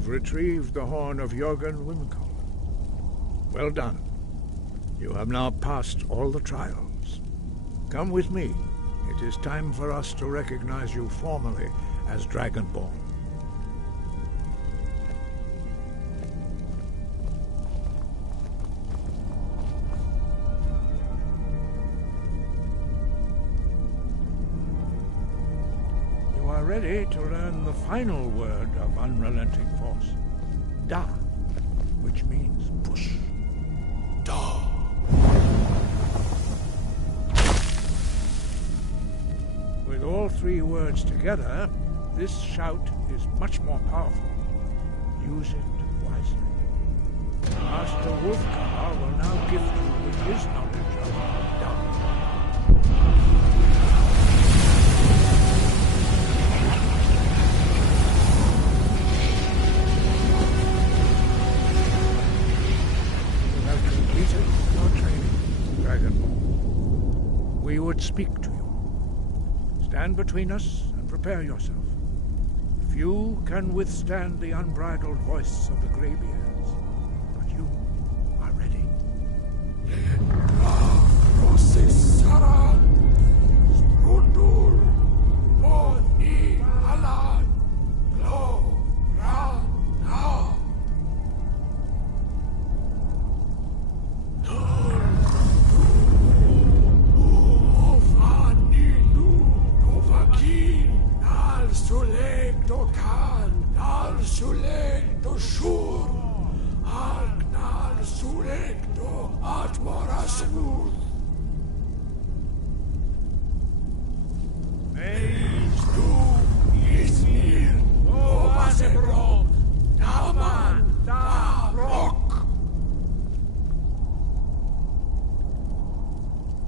You've retrieved the horn of Jörgen Wimkel. Well done. You have now passed all the trials. Come with me. It is time for us to recognize you formally as Dragonborn. You are ready to learn the final word of unrelenting force. Da, which means push. Da. With all three words together, this shout is much more powerful. Use it wisely. Master Wolfgar will now gift you with his knowledge of Da. You have completed your training, Dragonborn. We would speak to you. Stand between us and prepare yourself. Few can withstand the unbridled voice of the Greybeards, but you are ready.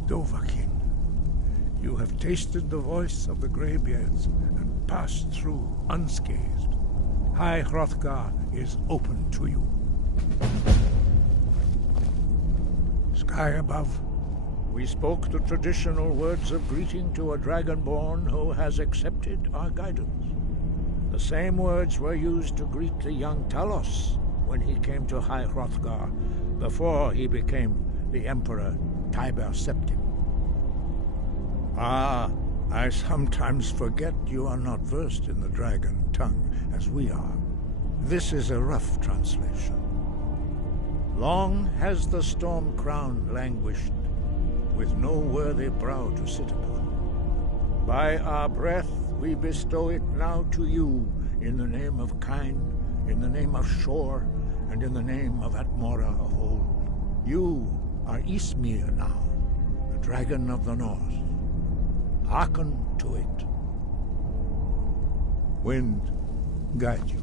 Dovahkiin, you have tasted the voice of the Greybeards and passed through unscathed. High Hrothgar is open to you. Sky above, we spoke the traditional words of greeting to a Dragonborn who has accepted our guidance. The same words were used to greet the young Talos when he came to High Hrothgar before he became the Emperor Tiber Septim. Ah, I sometimes forget you are not versed in the dragon tongue as we are. This is a rough translation. Long has the storm crown languished, with no worthy brow to sit upon. By our breath we bestow it now to you, in the name of Kyne, in the name of Shor, and in the name of Atmora of old. You are Ysmir now, the dragon of the north. Hearken to it. Wind, guide you.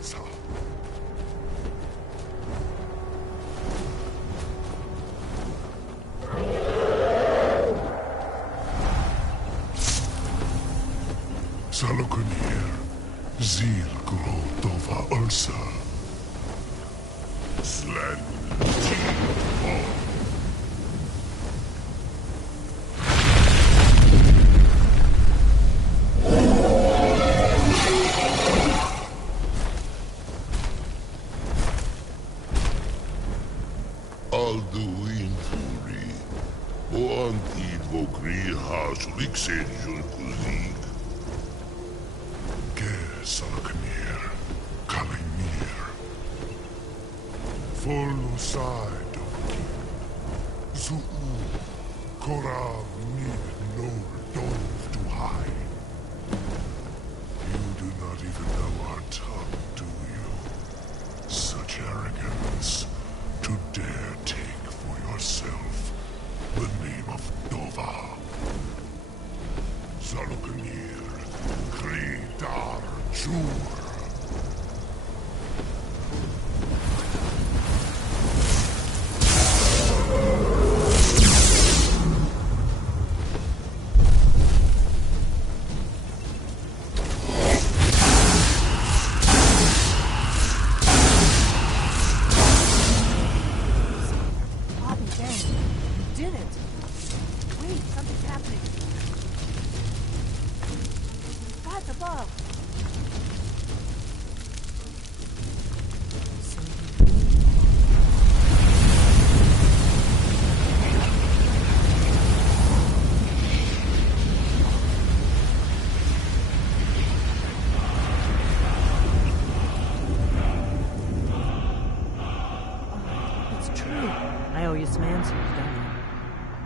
venganza. Salokunir, Zil Grotova Ursa. Slen T.4. Alduin Furi, Boantid Vokri Hasulik Kuzik. Salokunir, Kalimir. Folusai Doki. Zuu, Korav Nin no Dov to hide. You do not even know our tongue, do you? Such arrogance to dare take for yourself the name of Dova. Salokunir, Kridar Jur.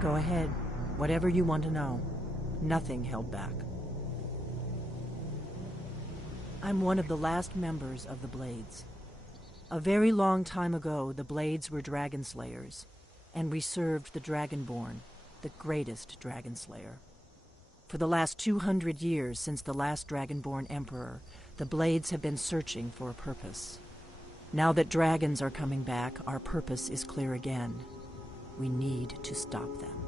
Go ahead. Whatever you want to know. Nothing held back. I'm one of the last members of the Blades. A very long time ago, the Blades were dragon slayers, and we served the Dragonborn, the greatest dragon slayer. For the last 200 years since the last Dragonborn Emperor, the Blades have been searching for a purpose. Now that dragons are coming back, our purpose is clear again. We need to stop them.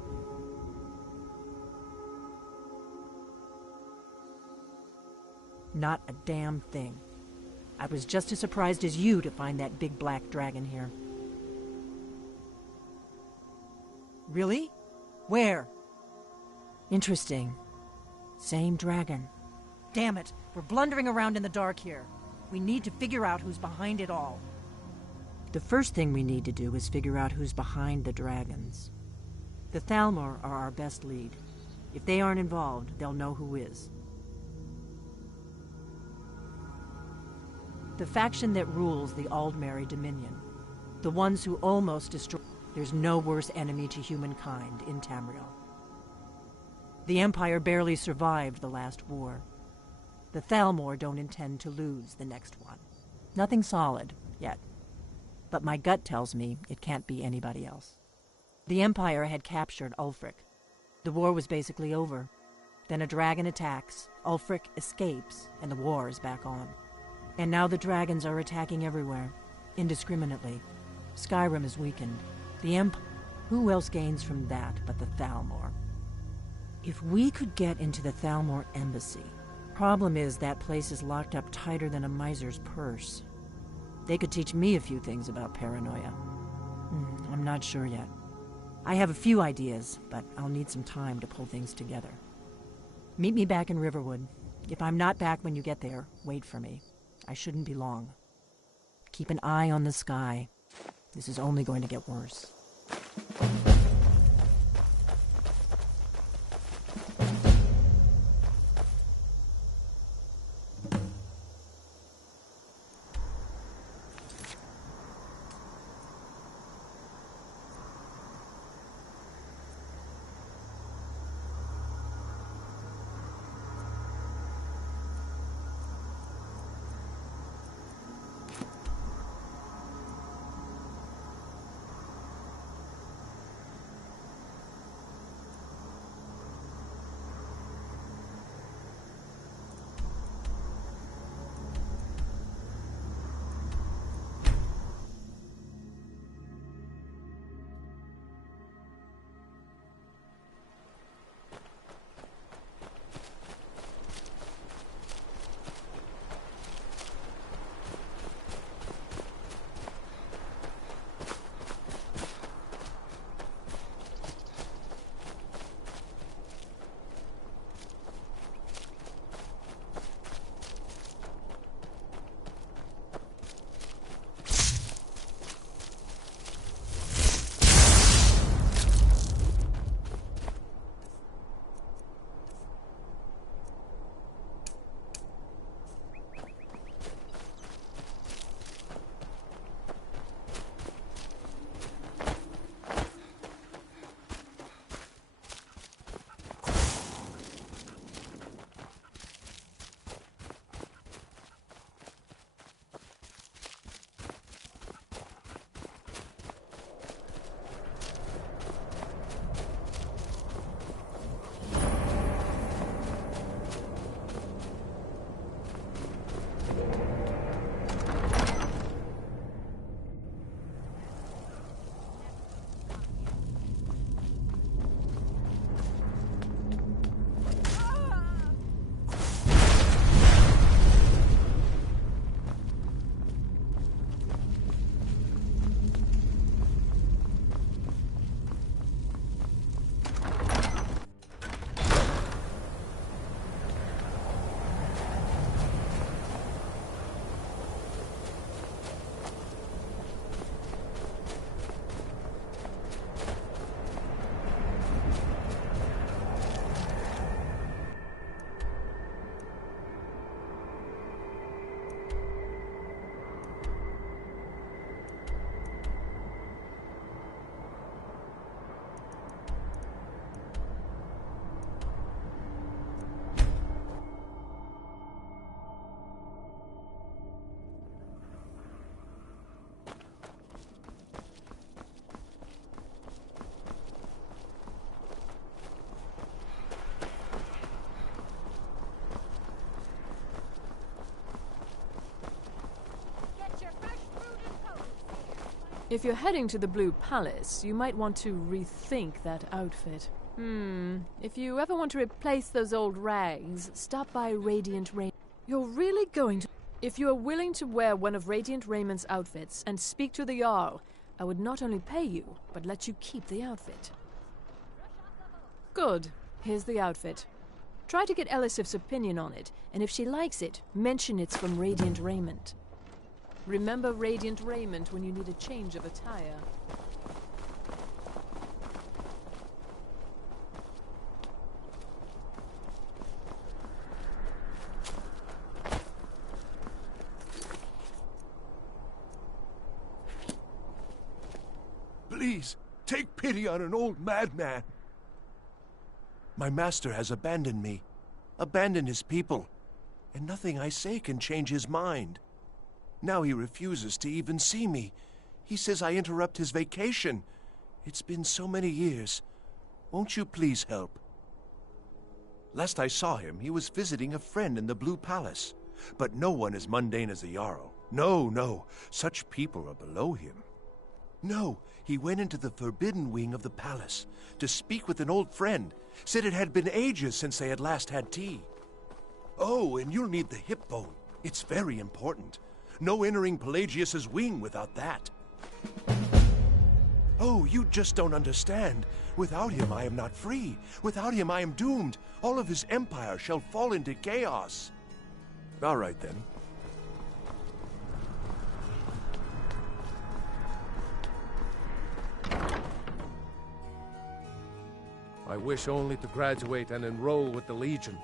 Not a damn thing. I was just as surprised as you to find that big black dragon here. Really? Where? Interesting. Same dragon. Damn it, we're blundering around in the dark here. We need to figure out who's behind it all. The first thing we need to do is figure out who's behind the dragons. The Thalmor are our best lead. If they aren't involved, they'll know who is. The faction that rules the Aldmeri Dominion. The ones who almost destroy... There's no worse enemy to humankind in Tamriel. The Empire barely survived the last war. The Thalmor don't intend to lose the next one. Nothing solid, yet. But my gut tells me it can't be anybody else. The Empire had captured Ulfric. The war was basically over. Then a dragon attacks, Ulfric escapes, and the war is back on. And now the dragons are attacking everywhere, indiscriminately. Skyrim is weakened. The Who else gains from that but the Thalmor? If we could get into the Thalmor embassy... Problem is that place is locked up tighter than a miser's purse. They could teach me a few things about paranoia. I'm not sure yet. I have a few ideas, but I'll need some time to pull things together. Meet me back in Riverwood. If I'm not back when you get there, wait for me. I shouldn't be long. Keep an eye on the sky. This is only going to get worse. If you're heading to the Blue Palace, you might want to rethink that outfit. If you ever want to replace those old rags, stop by Radiant Raiment. You're really going to... If you are willing to wear one of Radiant Raymond's outfits and speak to the Jarl, I would not only pay you, but let you keep the outfit. Good. Here's the outfit. Try to get Elisif's opinion on it, and if she likes it, mention it's from Radiant Raiment. Remember Radiant Raiment when you need a change of attire. Please, take pity on an old madman. My master has abandoned me, abandoned his people, and nothing I say can change his mind. Now he refuses to even see me. He says I interrupt his vacation. It's been so many years. Won't you please help? Last I saw him, he was visiting a friend in the Blue Palace. But no one as mundane as the Jarl. No, no, such people are below him. No, he went into the forbidden wing of the palace to speak with an old friend. Said it had been ages since they had last had tea. Oh, and you'll need the hip bone. It's very important. No entering Pelagius's wing without that. Oh, you just don't understand. Without him, I am not free. Without him, I am doomed. All of his empire shall fall into chaos. All right, then. I wish only to graduate and enroll with the Legion.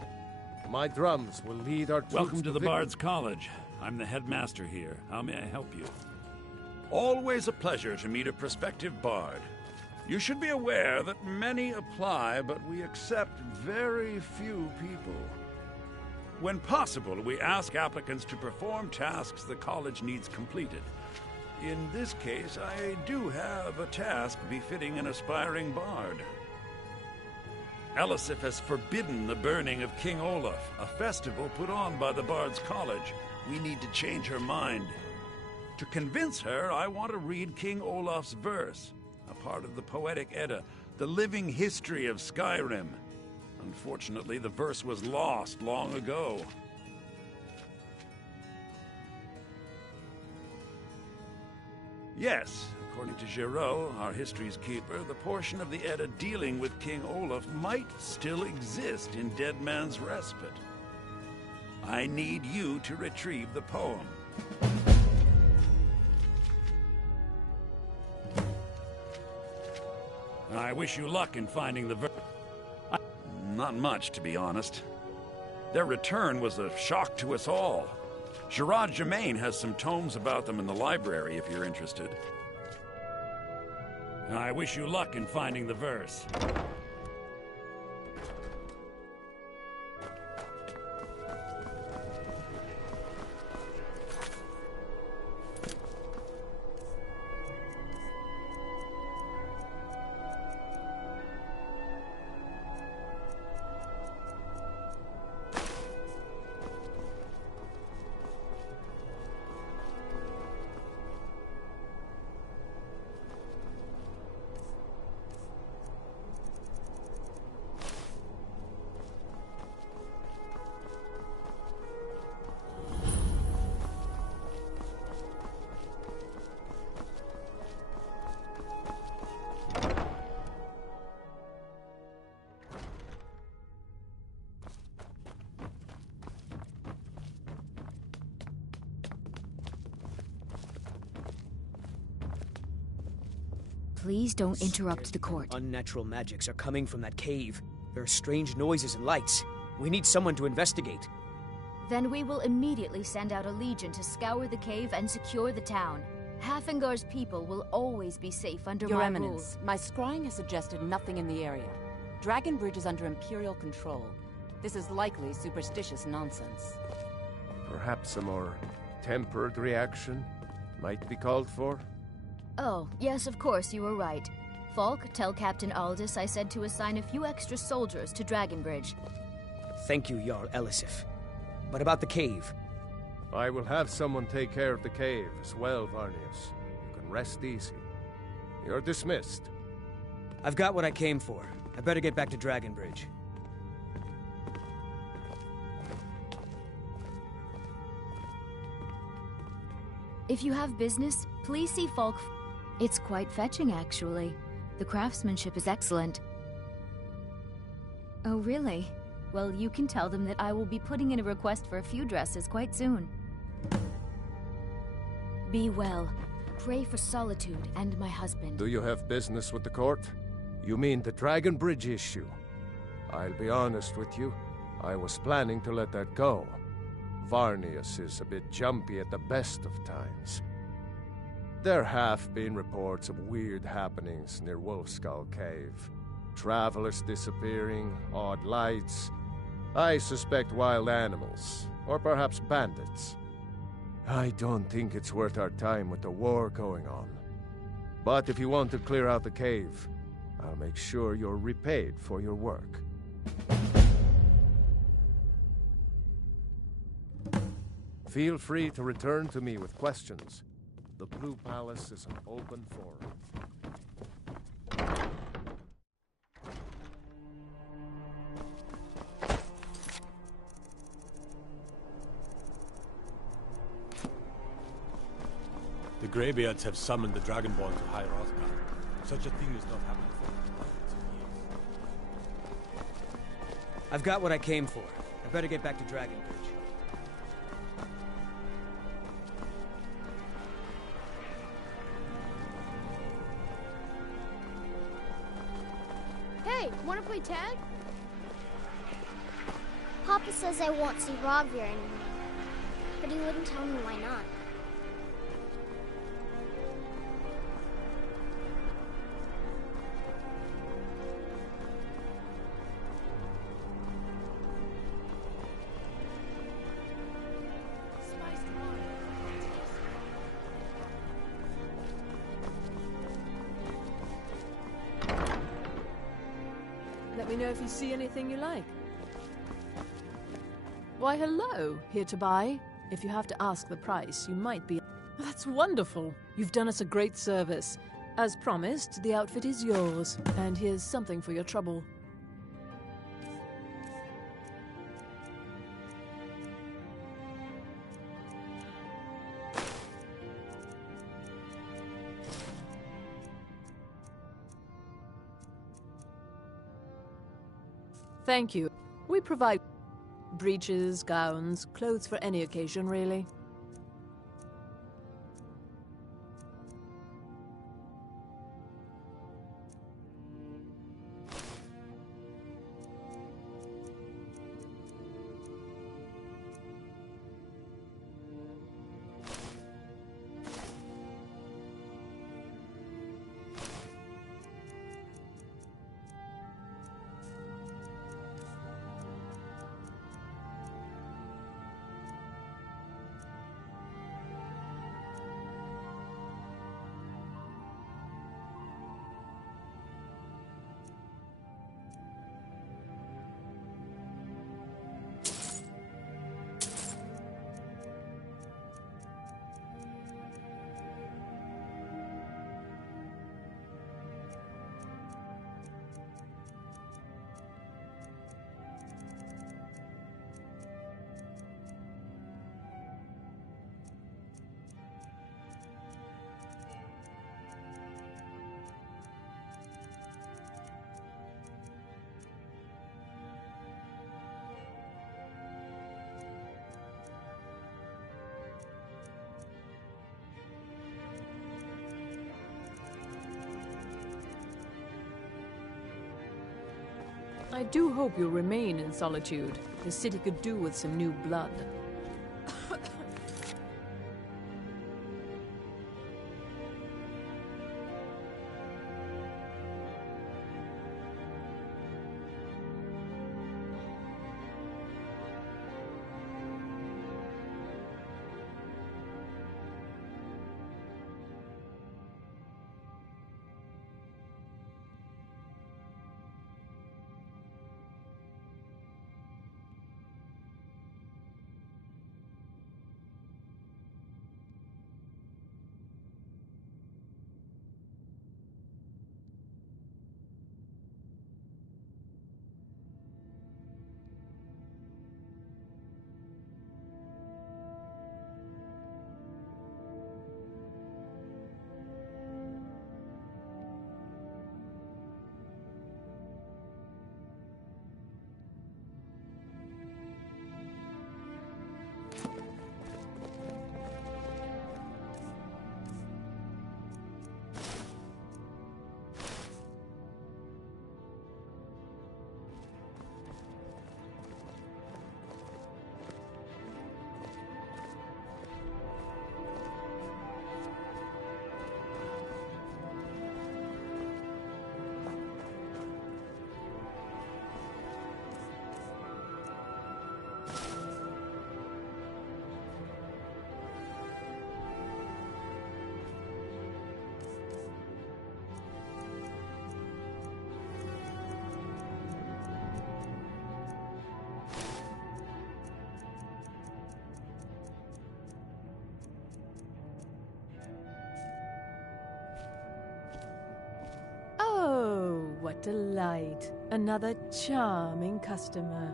My drums will lead our troops. Welcome to the Bard's College. I'm the headmaster here. How may I help you? Always a pleasure to meet a prospective bard. You should be aware that many apply, but we accept very few people. When possible, we ask applicants to perform tasks the college needs completed. In this case, I do have a task befitting an aspiring bard. Elisif has forbidden the burning of King Olaf, a festival put on by the Bard's College. We need to change her mind. To convince her, I want to read King Olaf's verse, a part of the Poetic Edda, the living history of Skyrim. Unfortunately, the verse was lost long ago. Yes, according to Giraud, our history's keeper, the portion of the Edda dealing with King Olaf might still exist in Dead Man's Respite. I need you to retrieve the poem. I wish you luck in finding the verse. Not much, to be honest. Their return was a shock to us all. Gerard Germain has some tomes about them in the library, if you're interested. I wish you luck in finding the verse. Please don't interrupt the court. Unnatural magics are coming from that cave. There are strange noises and lights. We need someone to investigate. Then we will immediately send out a legion to scour the cave and secure the town. Hafengar's people will always be safe under Your my Eminence, my scrying has suggested nothing in the area. Dragon Bridge is under Imperial control. This is likely superstitious nonsense. Perhaps a more tempered reaction might be called for? Oh, yes, of course, you were right. Falk, tell Captain Aldous I said to assign a few extra soldiers to Dragonbridge. Thank you, Jarl Elisif. But about the cave? I will have someone take care of the cave as well, Varnius. You can rest easy. You're dismissed. I've got what I came for. I better get back to Dragon Bridge. If you have business, please see Falk. It's quite fetching, actually. The craftsmanship is excellent. Oh, really? Well, you can tell them that I will be putting in a request for a few dresses quite soon. Be well. Pray for Solitude and my husband. Do you have business with the court? You mean the Dragon Bridge issue? I'll be honest with you. I was planning to let that go. Varnius is a bit jumpy at the best of times. There have been reports of weird happenings near Wolfskull Cave. Travelers disappearing, odd lights. I suspect wild animals, or perhaps bandits. I don't think it's worth our time with the war going on. But if you want to clear out the cave, I'll make sure you're repaid for your work. Feel free to return to me with questions. The Blue Palace is an open forum. The Greybeards have summoned the Dragonborn to High Rothgar. Such a thing has not happened for hundreds of years. I've got what I came for. I better get back to Dragon Bridge. Hey, wanna play tag? Papa says I won't see Rogvir anymore, but he wouldn't tell me why not. Let me know if you see anything you like. Why, hello. Here to buy? If you have to ask the price, you might be... That's wonderful. You've done us a great service. As promised, the outfit is yours. And here's something for your trouble. Thank you. We provide breeches, gowns, clothes for any occasion, really. I do hope you'll remain in Solitude. The city could do with some new blood. delight. Another charming customer.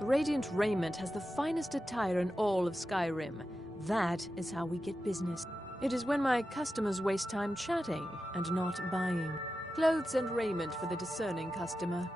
Radiant Raiment has the finest attire in all of Skyrim. That is how we get business. It is when my customers waste time chatting and not buying. Clothes and raiment for the discerning customer.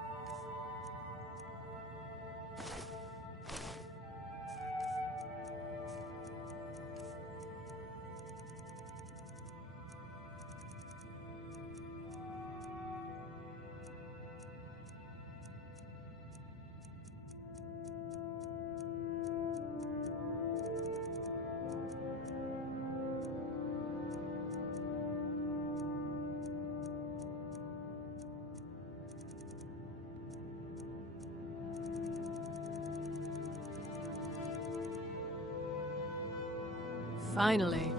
Finally.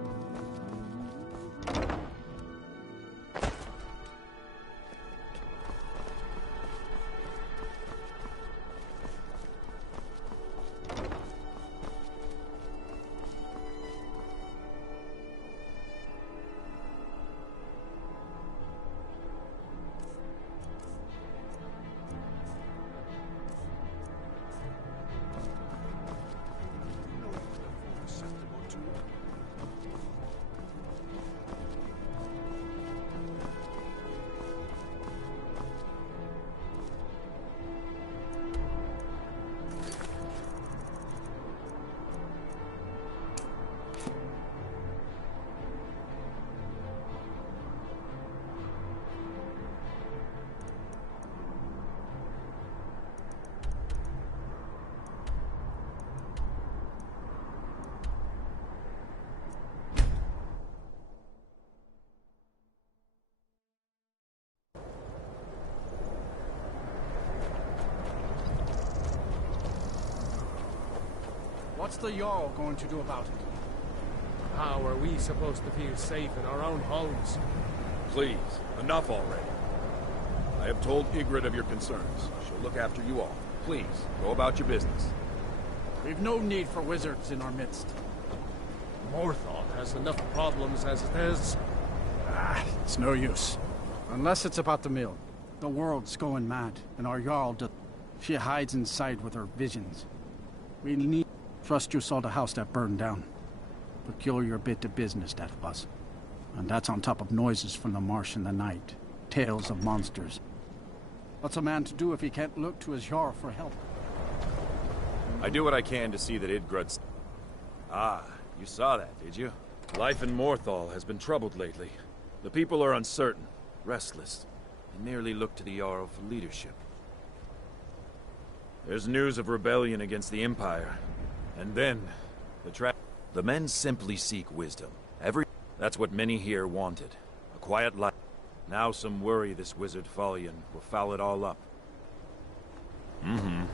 What's the Jarl going to do about it? How are we supposed to feel safe in our own homes? Please, enough already. I have told Ygritte of your concerns. She'll look after you all. Please, go about your business. We've no need for wizards in our midst. Morthal has enough problems as it is. It's no use. Unless it's about the mill. The world's going mad, and our Jarl she hides inside with her visions. We need... Trust you saw the house that burned down. Peculiar bit of business that was. And that's on top of noises from the marsh in the night. Tales of monsters. What's a man to do if he can't look to his Jarl for help? I do what I can to see that Idgrud's... Ah, you saw that, did you? Life in Morthal has been troubled lately. The people are uncertain, restless, and merely look to the Jarl for leadership. There's news of rebellion against the Empire. And then, the men simply seek wisdom. That's what many here wanted. A quiet life. Now some worry this wizard Fallion will foul it all up. Mm-hmm.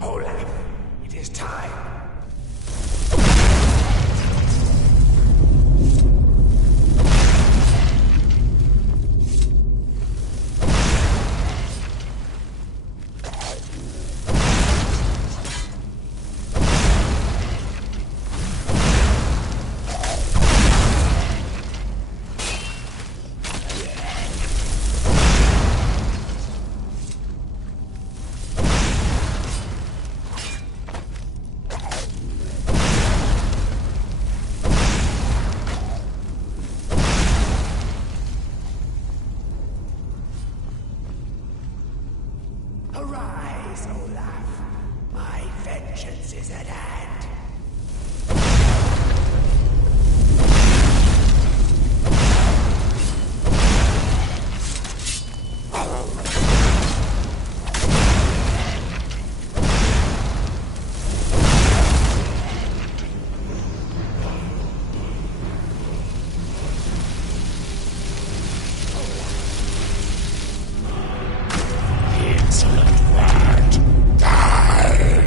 Olaf, it is time. Arise, Olaf. My vengeance is at hand. Insolent rat, die!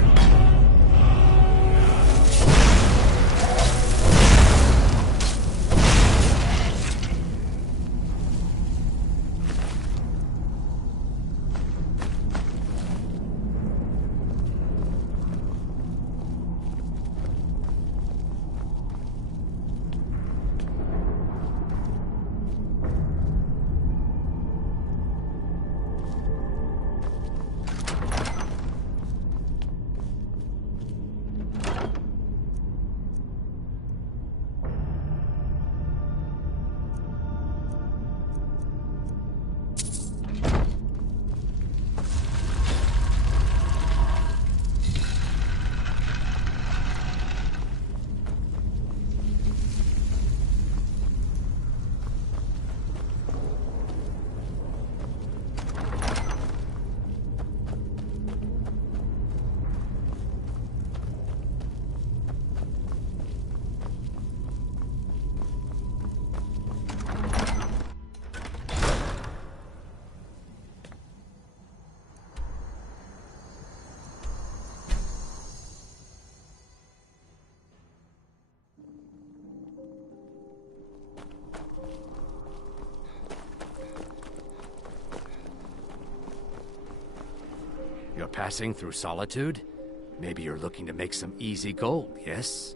You're passing through Solitude? Maybe you're looking to make some easy gold, yes?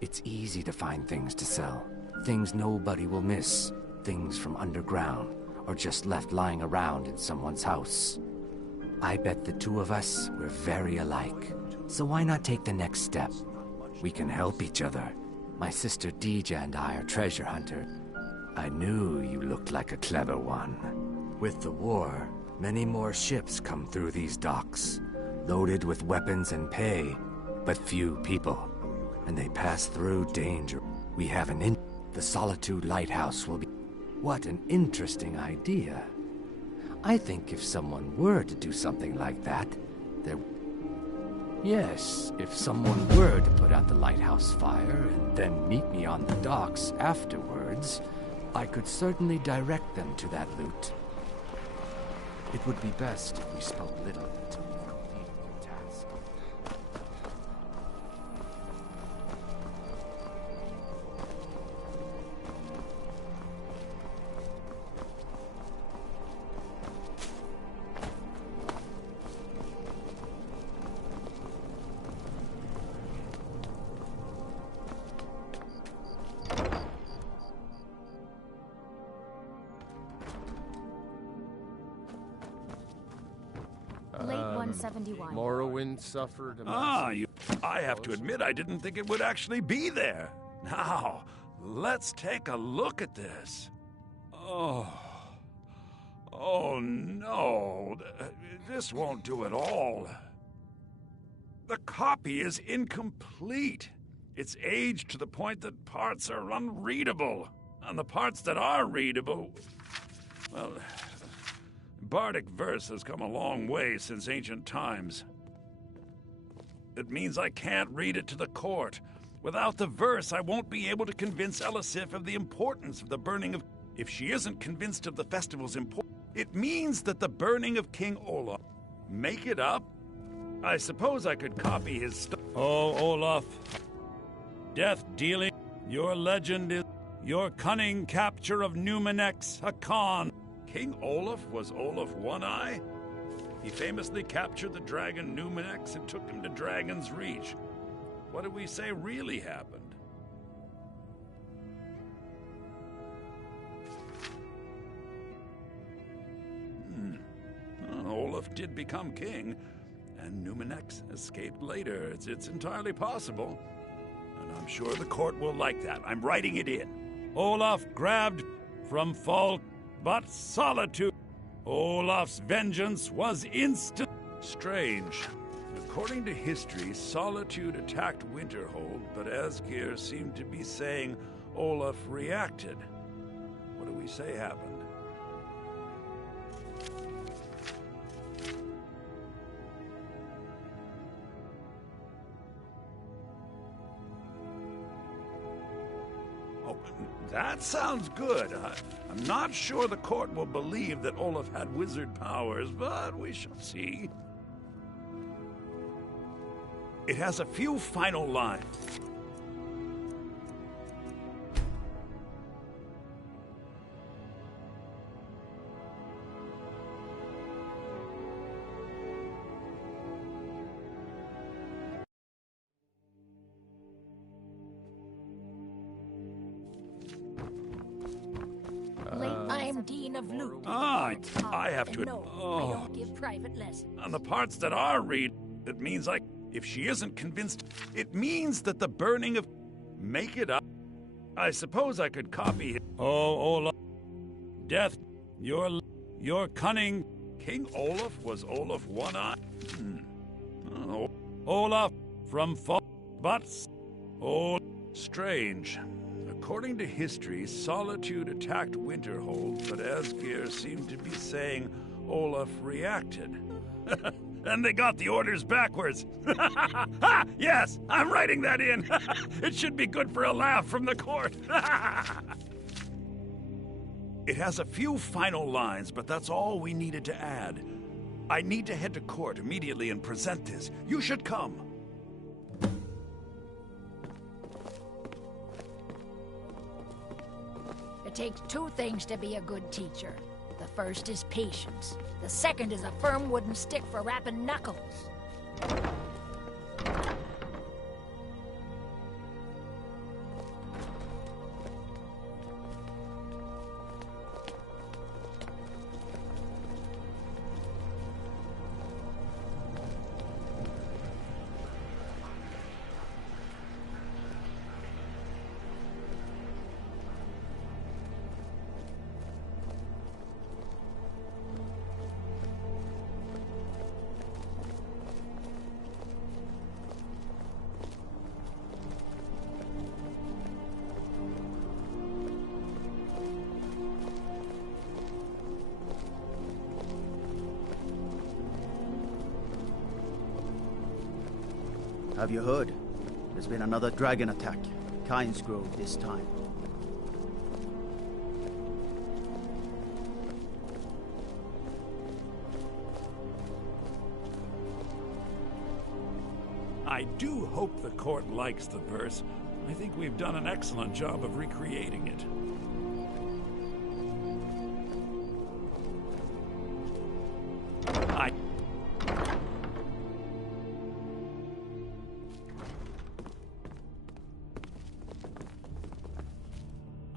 It's easy to find things to sell. Things nobody will miss. Things from underground, or just left lying around in someone's house. I bet the two of us were very alike. So why not take the next step? We can help each other. My sister Dija and I are treasure hunters. I knew you looked like a clever one. With the war, many more ships come through these docks, loaded with weapons and pay, but few people. And they pass through danger. We have the Solitude Lighthouse will be... What an interesting idea. I think if someone were to do something like that, there... Yes, if someone were to put out the lighthouse fire and then meet me on the docks afterwards, I could certainly direct them to that loot. It would be best if we spoke little until we completed the task. Late 171. Morrowind suffered a I have to admit I didn't think it would actually be there. Now, let's take a look at this. Oh no, this won't do at all. The copy is incomplete. It's aged to the point that parts are unreadable. And the parts that are readable, well, Bardic verse has come a long way since ancient times. It means I can't read it to the court. Without the verse, I won't be able to convince Elisif of the importance of the burning of... If she isn't convinced of the festival's importance, it means that the burning of King Olaf... Make it up? I suppose I could copy his Oh, Olaf. Death dealing. Your legend is your cunning capture of Numenex, a Khan. King Olaf was Olaf One-Eye? He famously captured the dragon Numenex and took him to Dragon's Reach. What did we say really happened? Olaf did become king, and Numenex escaped later. It's entirely possible. And I'm sure the court will like that. I'm writing it in. Olaf grabbed from Falk, but solitude. Olaf's vengeance was instant. Strange. According to history, Solitude attacked Winterhold, but Asgeir seemed to be saying Olaf reacted. What do we say happened? Oh, that sounds good. I'm not sure the court will believe that Olaf had wizard powers, but we shall see. It has a few final lines. I'm Dean of Loot. I have to. No, I don't give private lessons. On the parts that are read, it means if she isn't convinced, it means that the burning of... Make it up. I suppose I could copy it. Oh, Olaf. Death. Your cunning... King Olaf was Olaf One-Eye? Oh, Olaf from but... Oh, strange. According to history, Solitude attacked Winterhold, but Asgeir seemed to be saying Olaf reacted. And they got the orders backwards. Ha! Yes, I'm writing that in. It should be good for a laugh from the court. It has a few final lines, but that's all we needed to add. I need to head to court immediately and present this. You should come. It takes two things to be a good teacher. The first is patience. The second is a firm wooden stick for rapping knuckles. Have you heard? There's been another dragon attack. Kynes Grove this time. I do hope the court likes the verse. I think we've done an excellent job of recreating it.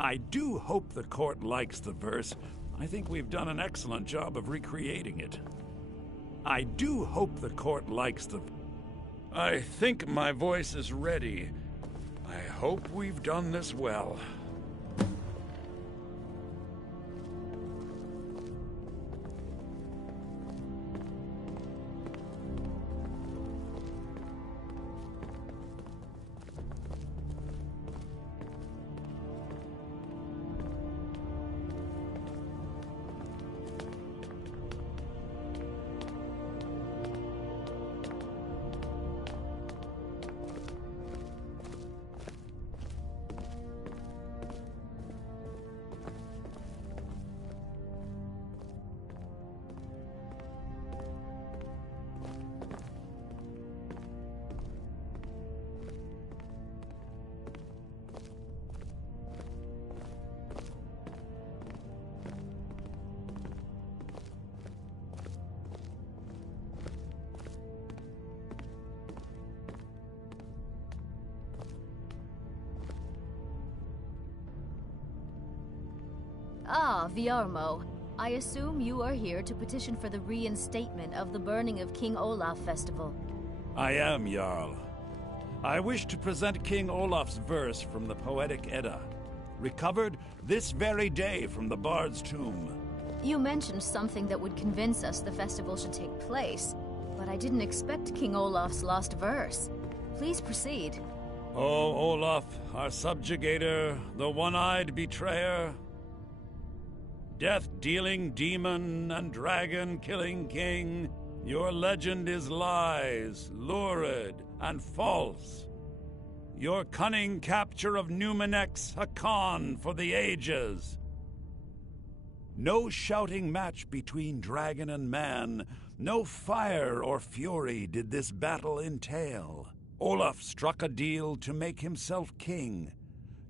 I do hope the court likes the verse. I think we've done an excellent job of recreating it. I do hope the court likes the... I think my voice is ready. I hope we've done this well. Ah, Viarmo. I assume you are here to petition for the reinstatement of the burning of King Olaf festival. I am, Jarl. I wish to present King Olaf's verse from the Poetic Edda, recovered this very day from the Bard's tomb. You mentioned something that would convince us the festival should take place, but I didn't expect King Olaf's lost verse. Please proceed. O Olaf, our subjugator, the one-eyed betrayer, death-dealing demon and dragon-killing king, your legend is lies, lurid, and false. Your cunning capture of Numenex a con for the ages. No shouting match between dragon and man, no fire or fury did this battle entail. Olaf struck a deal to make himself king.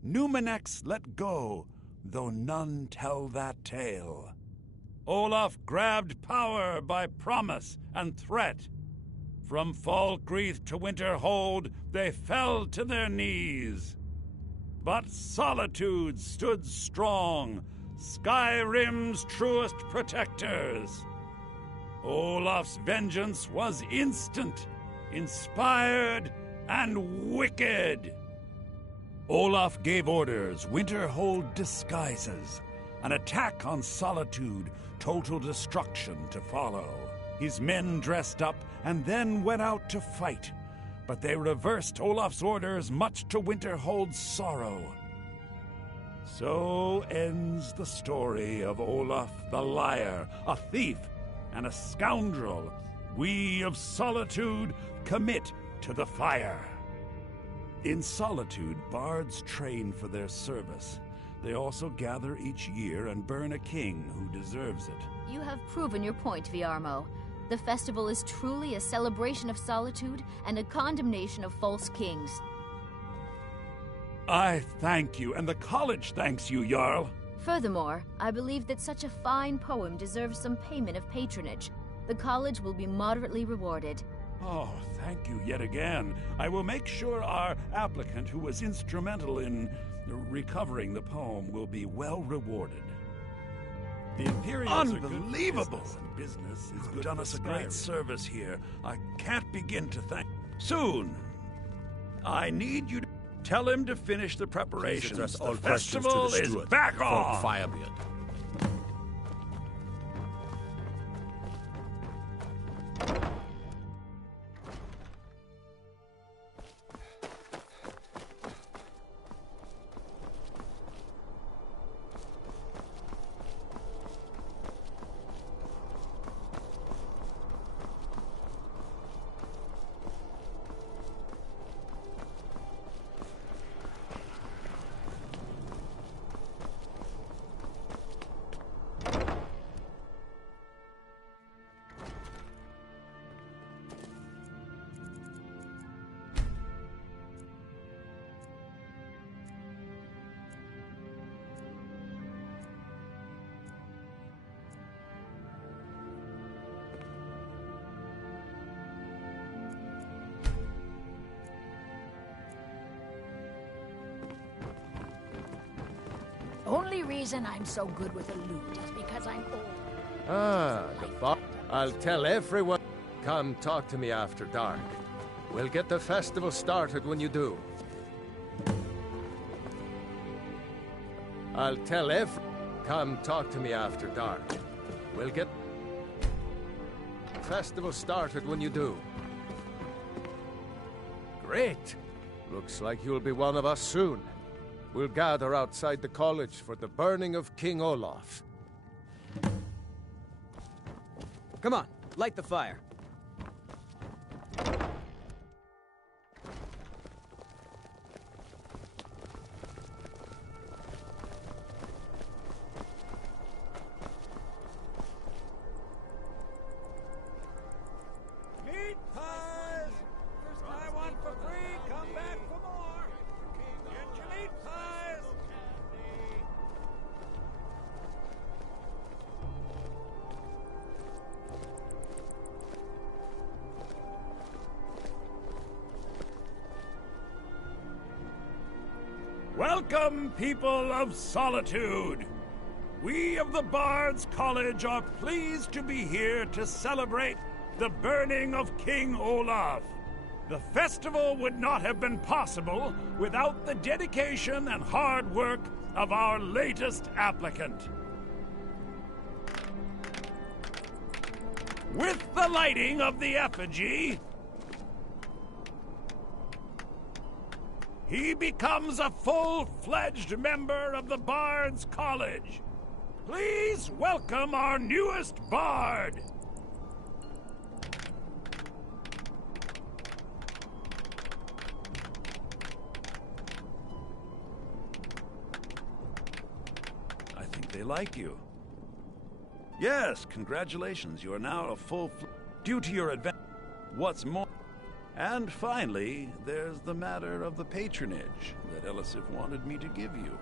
Numenex let go, though none tell that tale. Olaf grabbed power by promise and threat. From Falkreath to Winterhold, they fell to their knees. But Solitude stood strong, Skyrim's truest protectors. Olaf's vengeance was instant, inspired, and wicked. Olaf gave orders, Winterhold disguises, an attack on Solitude, total destruction to follow. His men dressed up and then went out to fight, but they reversed Olaf's orders, much to Winterhold's sorrow. So ends the story of Olaf the liar, a thief and a scoundrel. We of Solitude commit to the fire. In Solitude, bards train for their service. They also gather each year and burn a king who deserves it. You have proven your point, Viarmo. The festival is truly a celebration of solitude and a condemnation of false kings. I thank you, and the college thanks you, Jarl. Furthermore, I believe that such a fine poem deserves some payment of patronage. The college will be moderately rewarded. Oh, thank you yet again. I will make sure our applicant, who was instrumental in recovering the poem, will be well rewarded. The Imperials Unbelievable! Are good business is good. Done us a great service here. I can't begin to thank. Soon, I need you to tell him to finish the preparations. All the festival to the is steward, back Fort on. Firebeard. Only reason I'm so good with a lute is because I'm old. Ah, the bar. I'll tell everyone. Come talk to me after dark. We'll get the festival started when you do. I'll tell Come talk to me after dark. We'll get festival started when you do. Great. Looks like you'll be one of us soon. We'll gather outside the college for the burning of King Olaf. Come on, light the fire. Meat pies! Try one for free, come back for more! Get your meat pies! Welcome, people of Solitude! We of the Bards College are pleased to be here to celebrate the burning of King Olaf. The festival would not have been possible without the dedication and hard work of our latest applicant. With the lighting of the effigy, he becomes a full-fledged member of the Bards College. Please welcome our newest bard. I think they like you. Yes, congratulations. You are now a due to your advent. What's more, and finally, there's the matter of the patronage that Elisif wanted me to give you.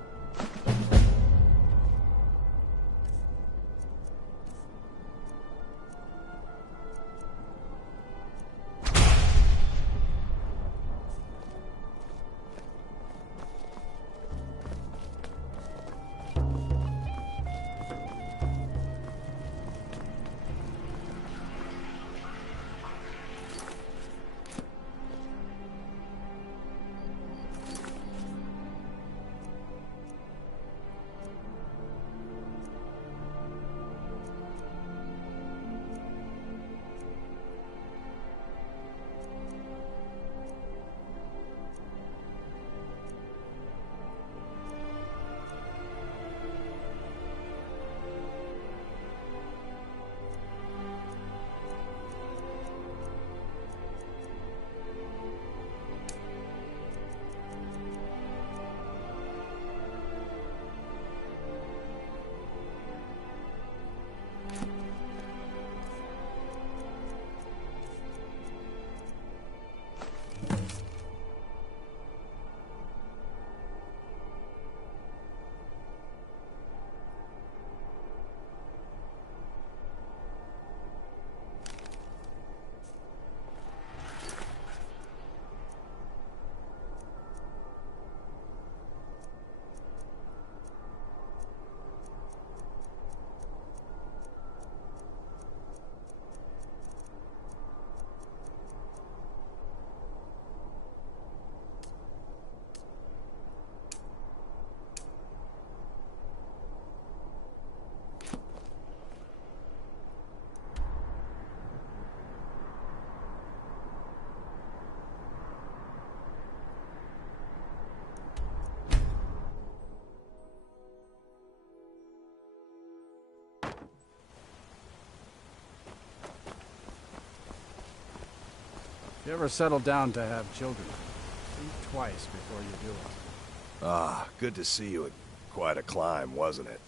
If you ever settle down to have children, think twice before you do it. Ah, good to see you. Quite a climb, wasn't it?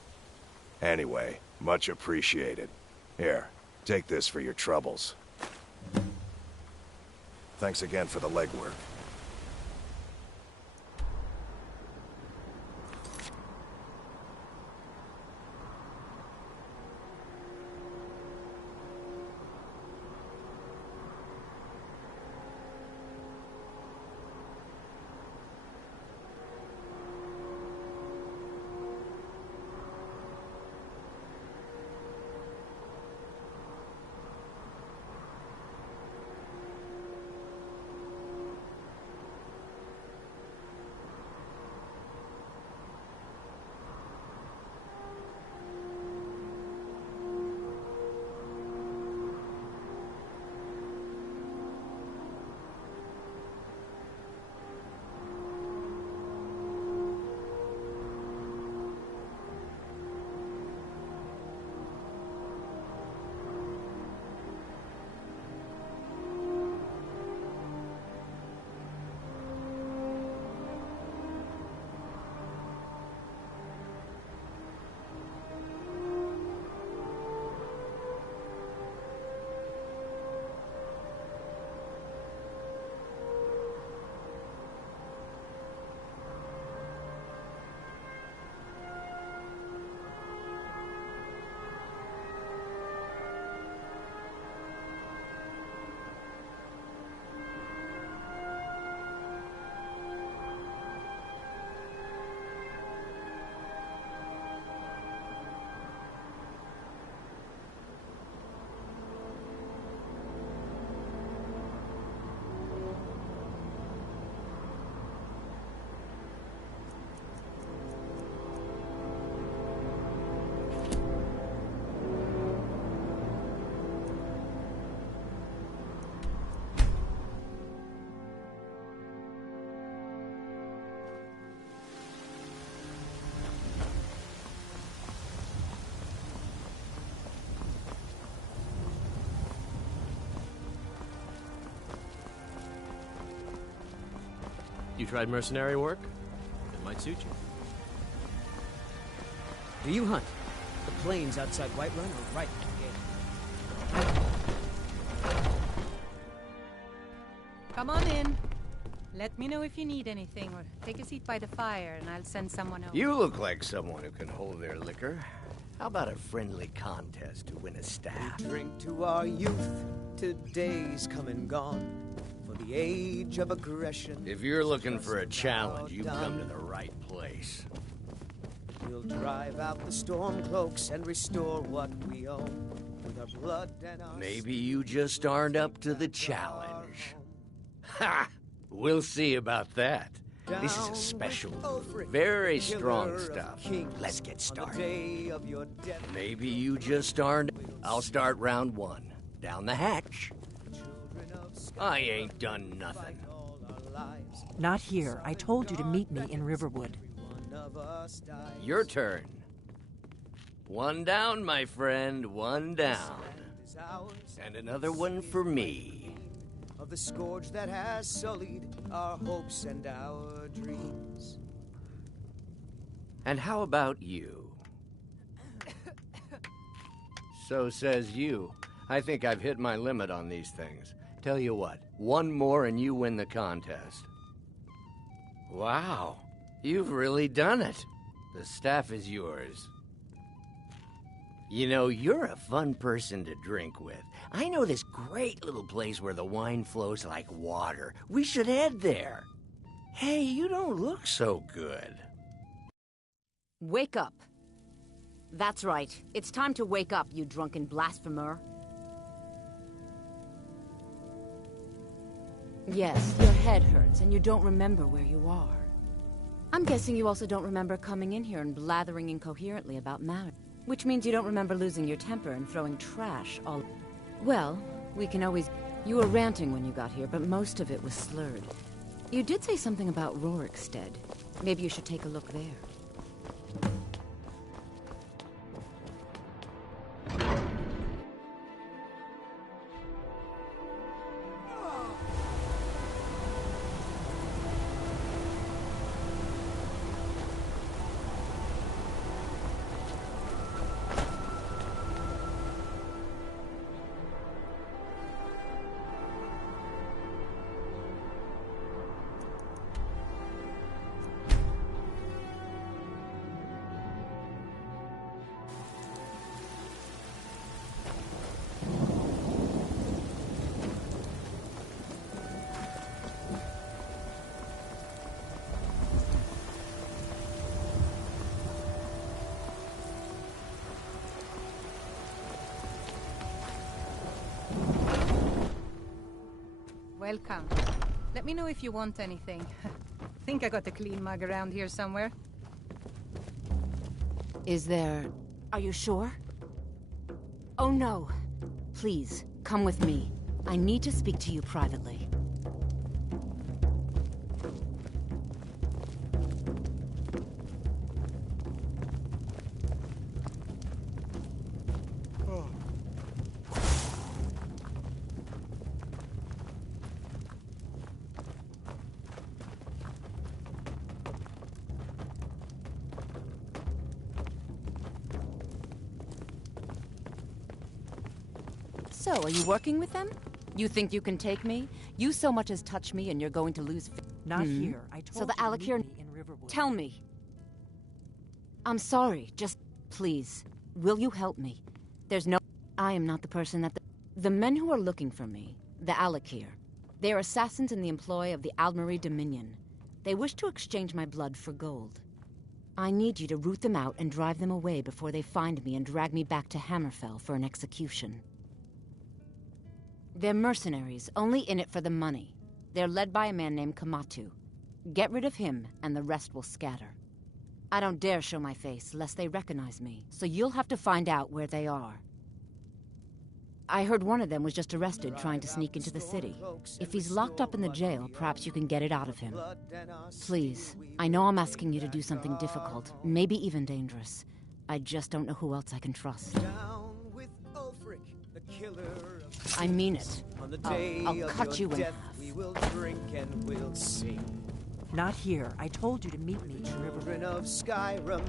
Anyway, much appreciated. Here, take this for your troubles. Thanks again for the legwork. You tried mercenary work? It might suit you. Do you hunt? The plains outside Whiterun are ripe for game. Come on in. Let me know if you need anything, or take a seat by the fire, and I'll send someone over. You look like someone who can hold their liquor. How about a friendly contest to win a staff? We drink to our youth, to days come and gone, for the age of aggression. If you're looking for a challenge, you've come to the right place. We'll drive out the storm cloaks and restore what we own with our blood and our... Maybe you just aren't up to the challenge. Ha! We'll see about that. This is a special, very strong stuff. Let's get started. Maybe you just aren't... I'll start round one. Down the hatch. I ain't done nothing. Not here. I told you to meet me in Riverwood. Your turn. One down, my friend, one down. And another one for me. Of the scourge that has sullied our hopes and our dreams. And how about you? So says you. I think I've hit my limit on these things. Tell you what, one more and you win the contest. Wow, you've really done it. The staff is yours. You know, you're a fun person to drink with. I know this great little place where the wine flows like water. We should head there. Hey, you don't look so good. Wake up. That's right. It's time to wake up, you drunken blasphemer. Yes, your head hurts and you don't remember where you are. I'm guessing you also don't remember coming in here and blathering incoherently about matters. Which means you don't remember losing your temper and throwing trash all... Well, we can always... You were ranting when you got here, but most of it was slurred. You did say something about Rorikstead. Maybe you should take a look there. Welcome. Let me know if you want anything. Think I got a clean mug around here somewhere. Is there... Are you sure? Oh no. Please, come with me. I need to speak to you privately. So, are you working with them? You think you can take me? You so much as touch me and you're going to lose... Not here. I told so the you to meet Alakir... me in Riverwood. Tell me. I'm sorry. Just, please. Will you help me? There's no... I am not the person that... The men who are looking for me, the Alakir, they are assassins in the employ of the Aldmeri Dominion. They wish to exchange my blood for gold. I need you to root them out and drive them away before they find me and drag me back to Hammerfell for an execution. They're mercenaries, only in it for the money. They're led by a man named Kamatu. Get rid of him, and the rest will scatter. I don't dare show my face, lest they recognize me, so you'll have to find out where they are. I heard one of them was just arrested trying to sneak into the city. If he's locked up in the jail, perhaps you can get it out of him. Please, I know I'm asking you to do something difficult, maybe even dangerous. I just don't know who else I can trust. I mean it. On the day I'll cut of you your in death, half. we will drink and we'll sing. Not here. I told you to meet me in River. Children of Skyrim.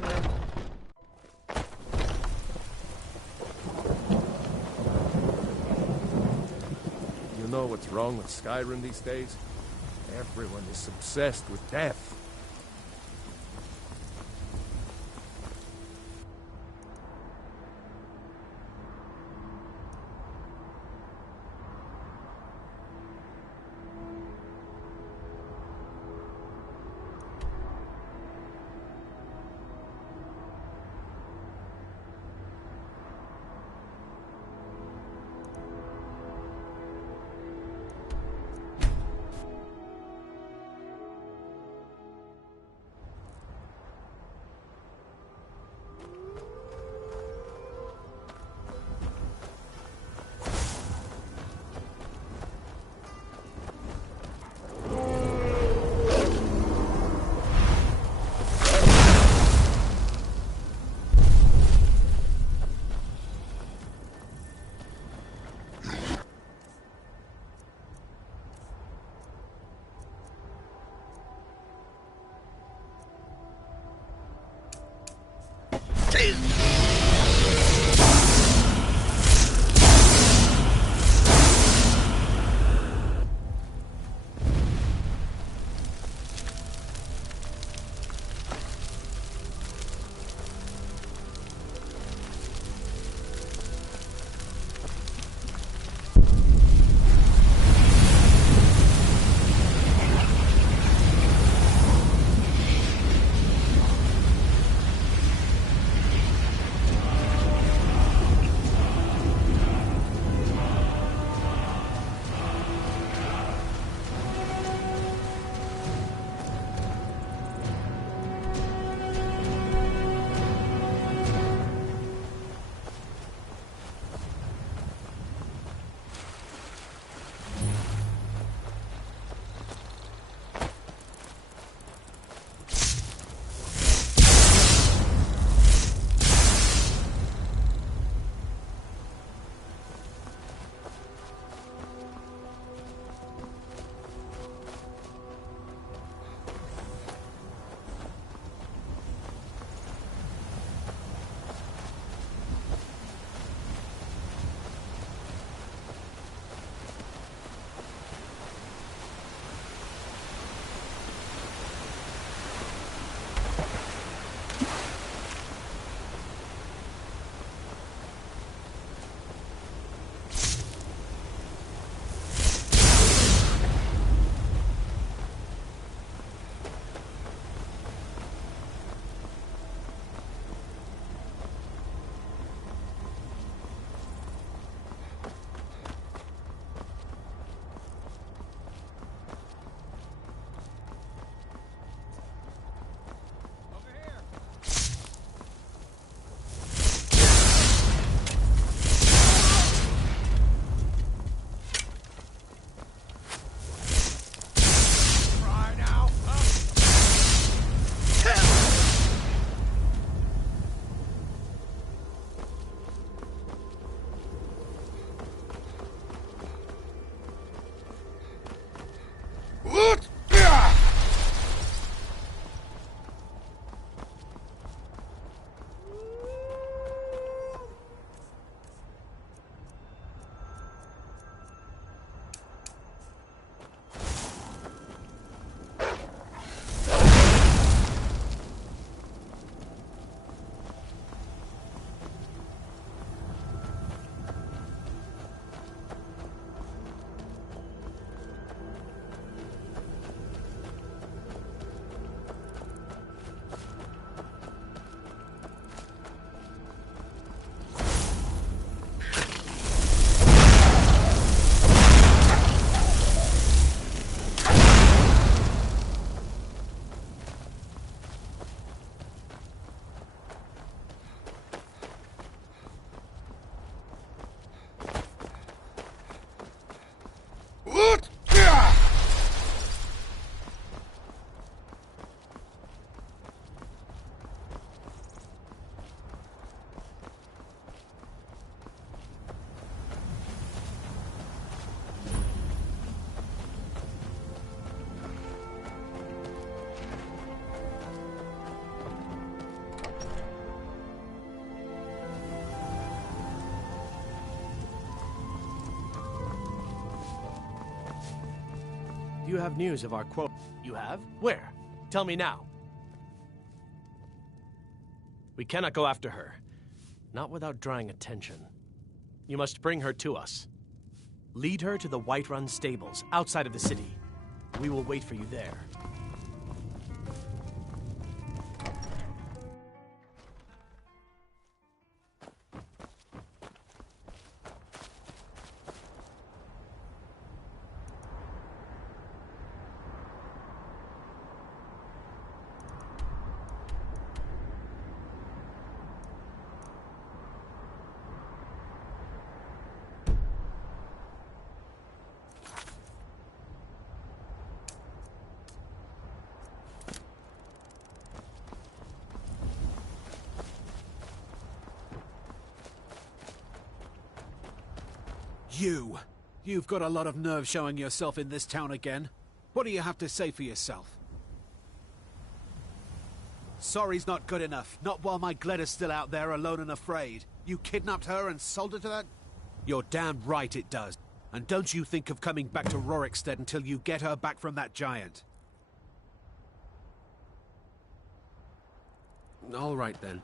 You know what's wrong with Skyrim these days? Everyone is obsessed with death. Do you have news of our quote? You have? Where? Tell me now. We cannot go after her. Not without drawing attention. You must bring her to us. Lead her to the Whiterun stables, outside of the city. We will wait for you there. You've got a lot of nerve showing yourself in this town again. What do you have to say for yourself? Sorry's not good enough. Not while my Gleda's still out there alone and afraid. You kidnapped her and sold her to that? You're damn right it does. And don't you think of coming back to Rorikstead until you get her back from that giant. All right, then.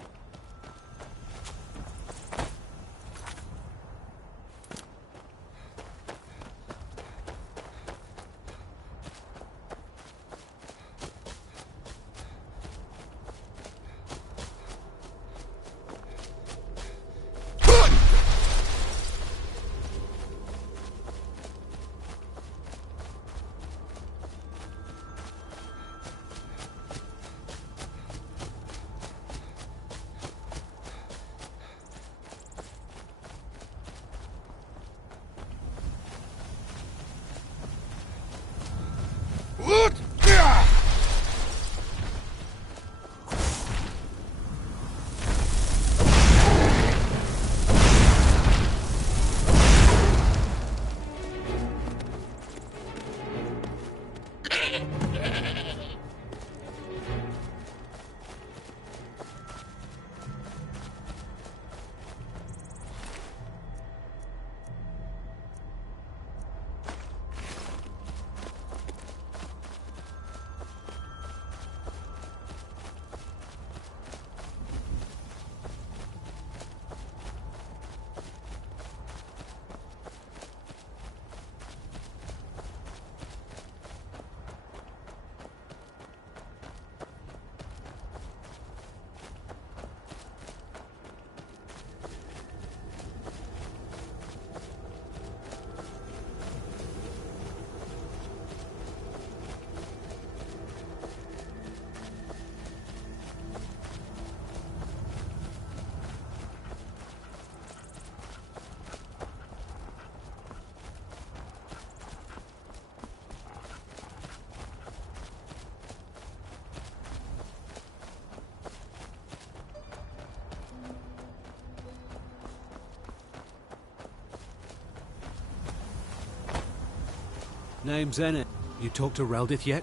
Name's Enid. You talked to Reldith yet?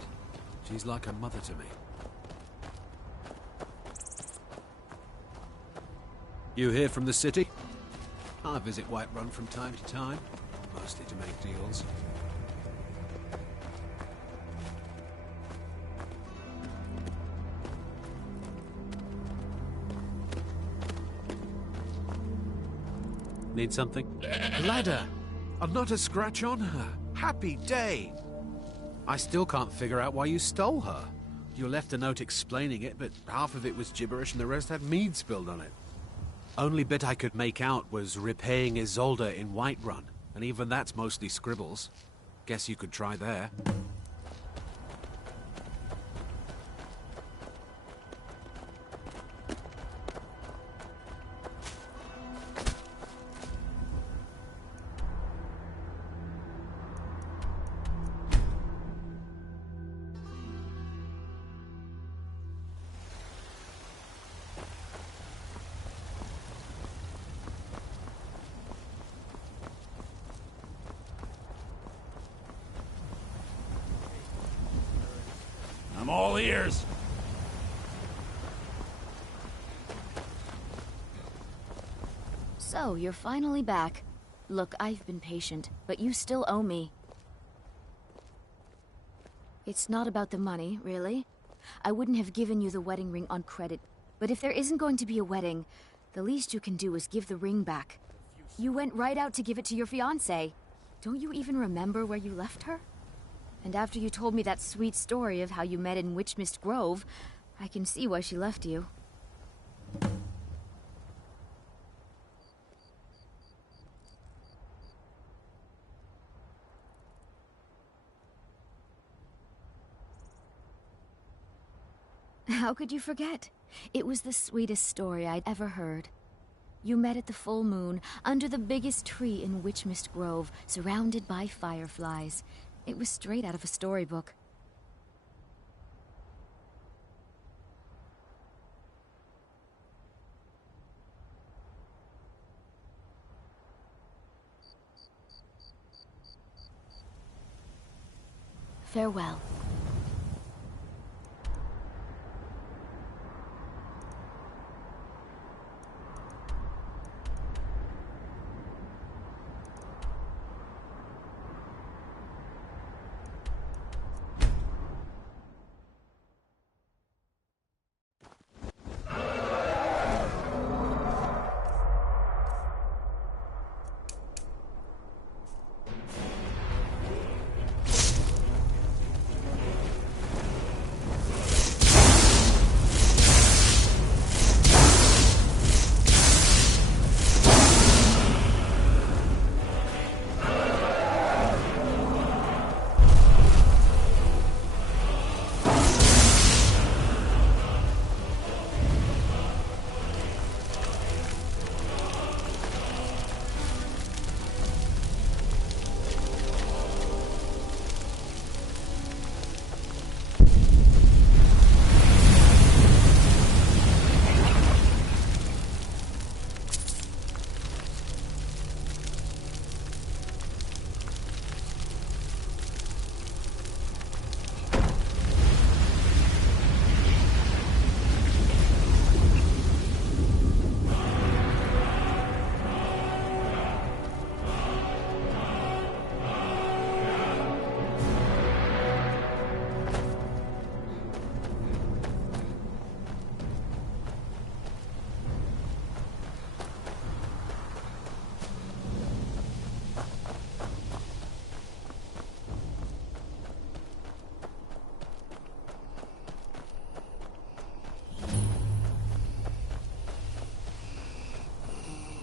She's like a mother to me. You here from the city? I visit Whiterun from time to time, mostly to make deals. Need something? Ladder! And not a scratch on her. Happy day! I still can't figure out why you stole her. You left a note explaining it, but half of it was gibberish and the rest had mead spilled on it. Only bit I could make out was repaying Isolde in Whiterun, and even that's mostly scribbles. Guess you could try there. I'm all ears. So, you're finally back. Look, I've been patient, but you still owe me. It's not about the money, really. I wouldn't have given you the wedding ring on credit. But if there isn't going to be a wedding, the least you can do is give the ring back. You went right out to give it to your fiancé. Don't you even remember where you left her? And after you told me that sweet story of how you met in Witchmist Grove, I can see why she left you. How could you forget? It was the sweetest story I'd ever heard. You met at the full moon, under the biggest tree in Witchmist Grove, surrounded by fireflies. It was straight out of a storybook. Farewell.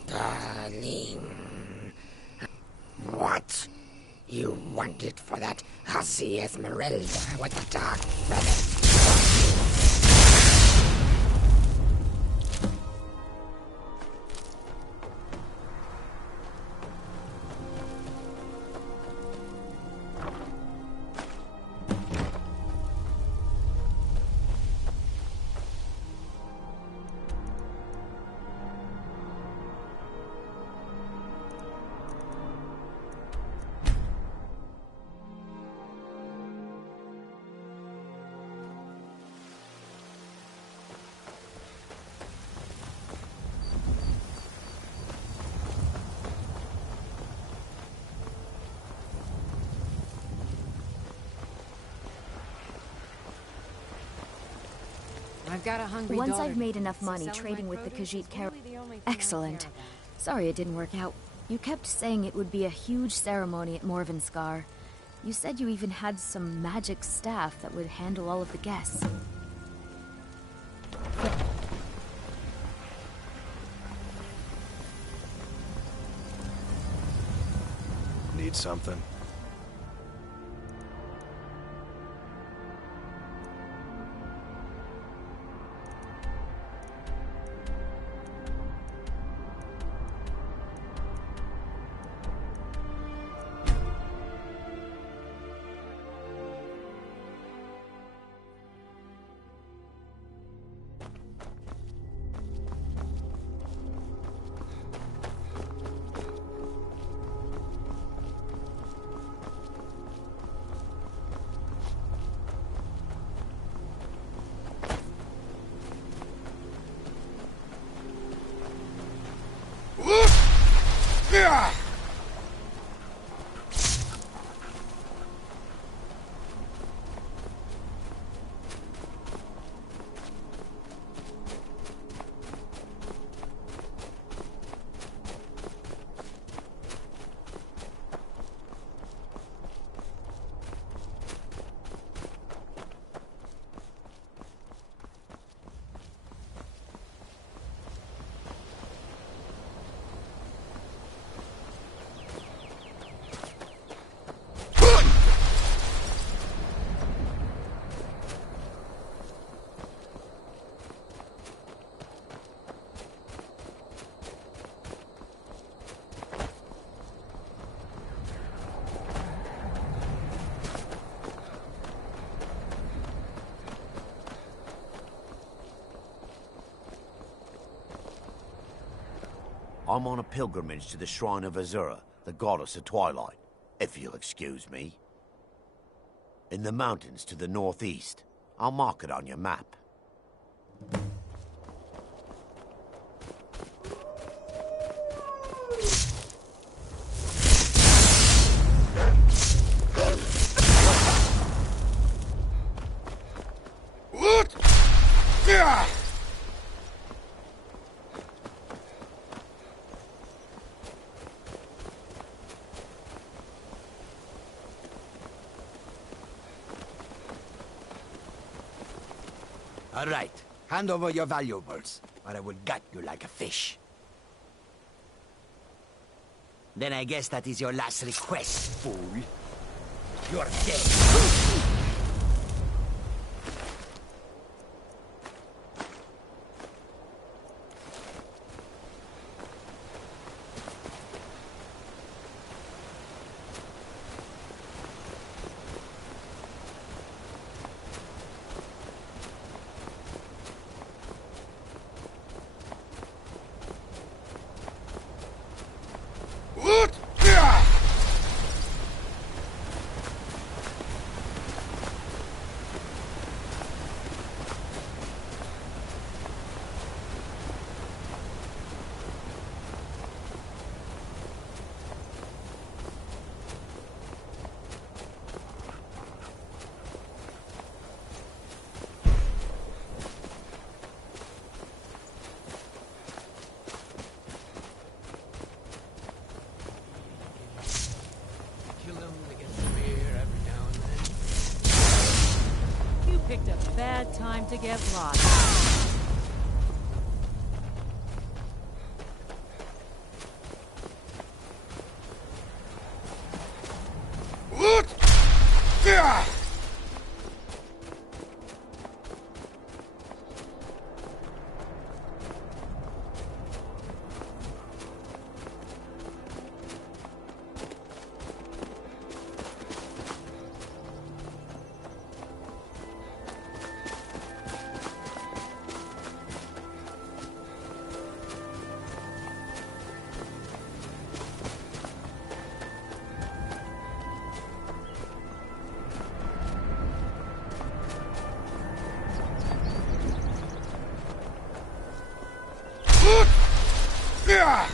Darling. What? You want it for that hussy Esmeralda with the dark feathers? I've got a hungry Once daughter. I've made enough money trading with the Khajiit Excellent. Sorry it didn't work out. You kept saying it would be a huge ceremony at Morvenskar. You said you even had some magic staff that would handle all of the guests. Need something? I'm on a pilgrimage to the shrine of Azura, the goddess of twilight, if you'll excuse me. In the mountains to the northeast. I'll mark it on your map. What? Yeah! All right, hand over your valuables, or I will gut you like a fish. Then I guess that is your last request, fool. You're dead. What? Yeah! Kill them to get some beer every now and then. You picked a bad time to get lost. What? Yeah! What? Yeah!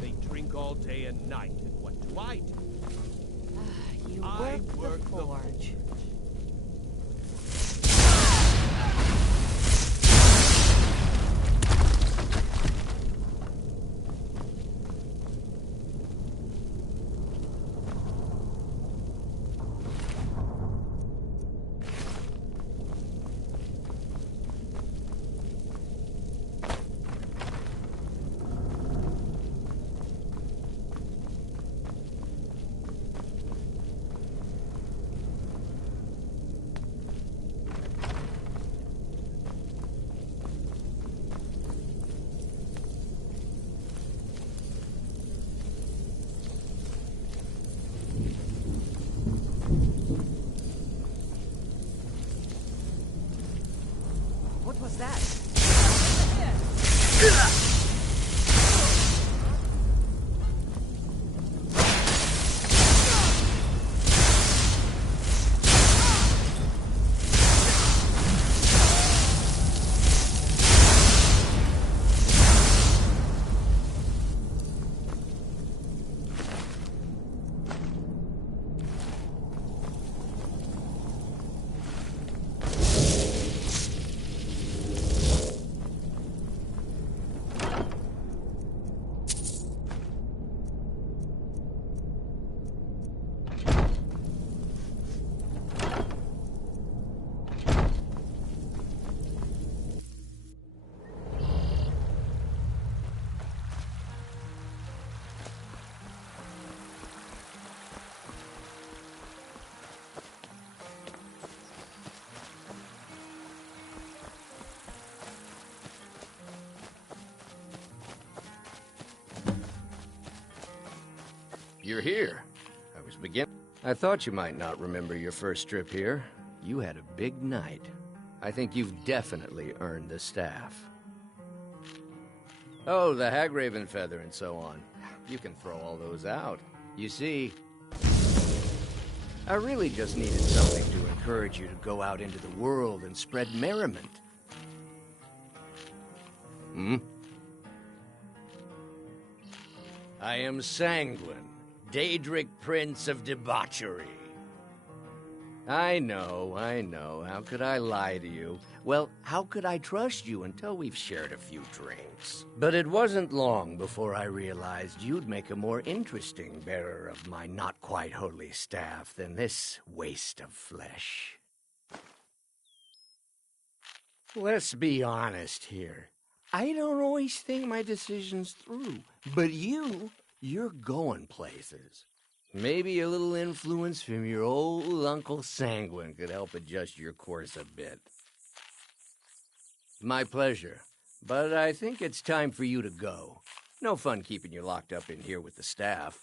They drink all day and night, and what do I do? You I work the forge. What was that? you're here. I was beginning. I thought you might not remember your first trip here. You had a big night. I think you've definitely earned the staff. Oh, the Hagraven feather and so on. You can throw all those out. You see, I really just needed something to encourage you to go out into the world and spread merriment. I am Sanguine, Daedric Prince of Debauchery. I know. How could I lie to you? Well, how could I trust you until we've shared a few drinks? But it wasn't long before I realized you'd make a more interesting bearer of my not-quite-holy staff than this waste of flesh. Let's be honest here. I don't always think my decisions through, but you're going places. Maybe a little influence from your old Uncle Sanguine could help adjust your course a bit. My pleasure, but I think it's time for you to go. No fun keeping you locked up in here with the staff.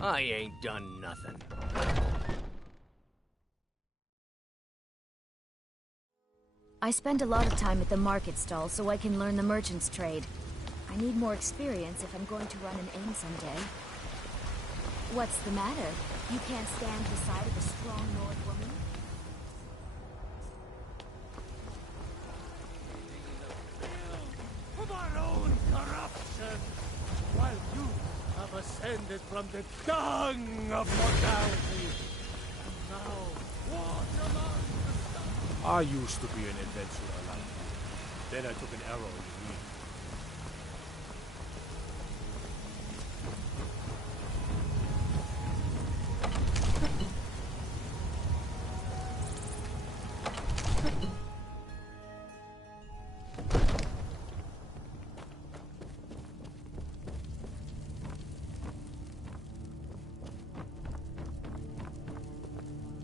I ain't done nothing. I spend a lot of time at the market stall so I can learn the merchant's trade. I need more experience if I'm going to run an inn someday. What's the matter? You can't stand the sight of a strong Nord woman? Of our own corruption, while you have ascended from the dung of mortality. And now, walk among the stars. I used to be an adventurer like you. Then I took an arrow in the knee.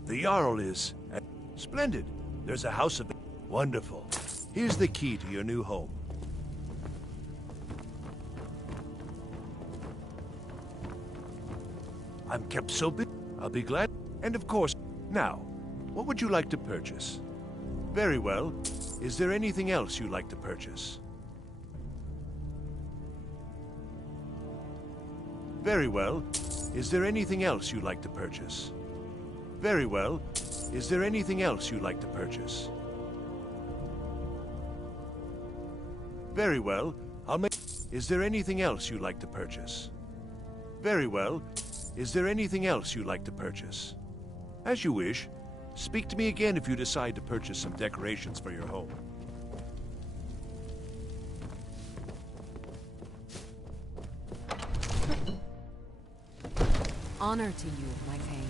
The Jarl is... Splendid. There's a house of... Wonderful. Here's the key to your new home. I'm kept so busy. I'll be glad. And of course, now, what would you like to purchase? Very well. Is there anything else you'd like to purchase? Very well. Is there anything else you'd like to purchase? Very well. Is there anything else you'd like to purchase? Very well. I'll make... Is there anything else you'd like to purchase? Very well. Is there anything else you'd like to purchase? As you wish. Speak to me again if you decide to purchase some decorations for your home. Honor to you, my Thane.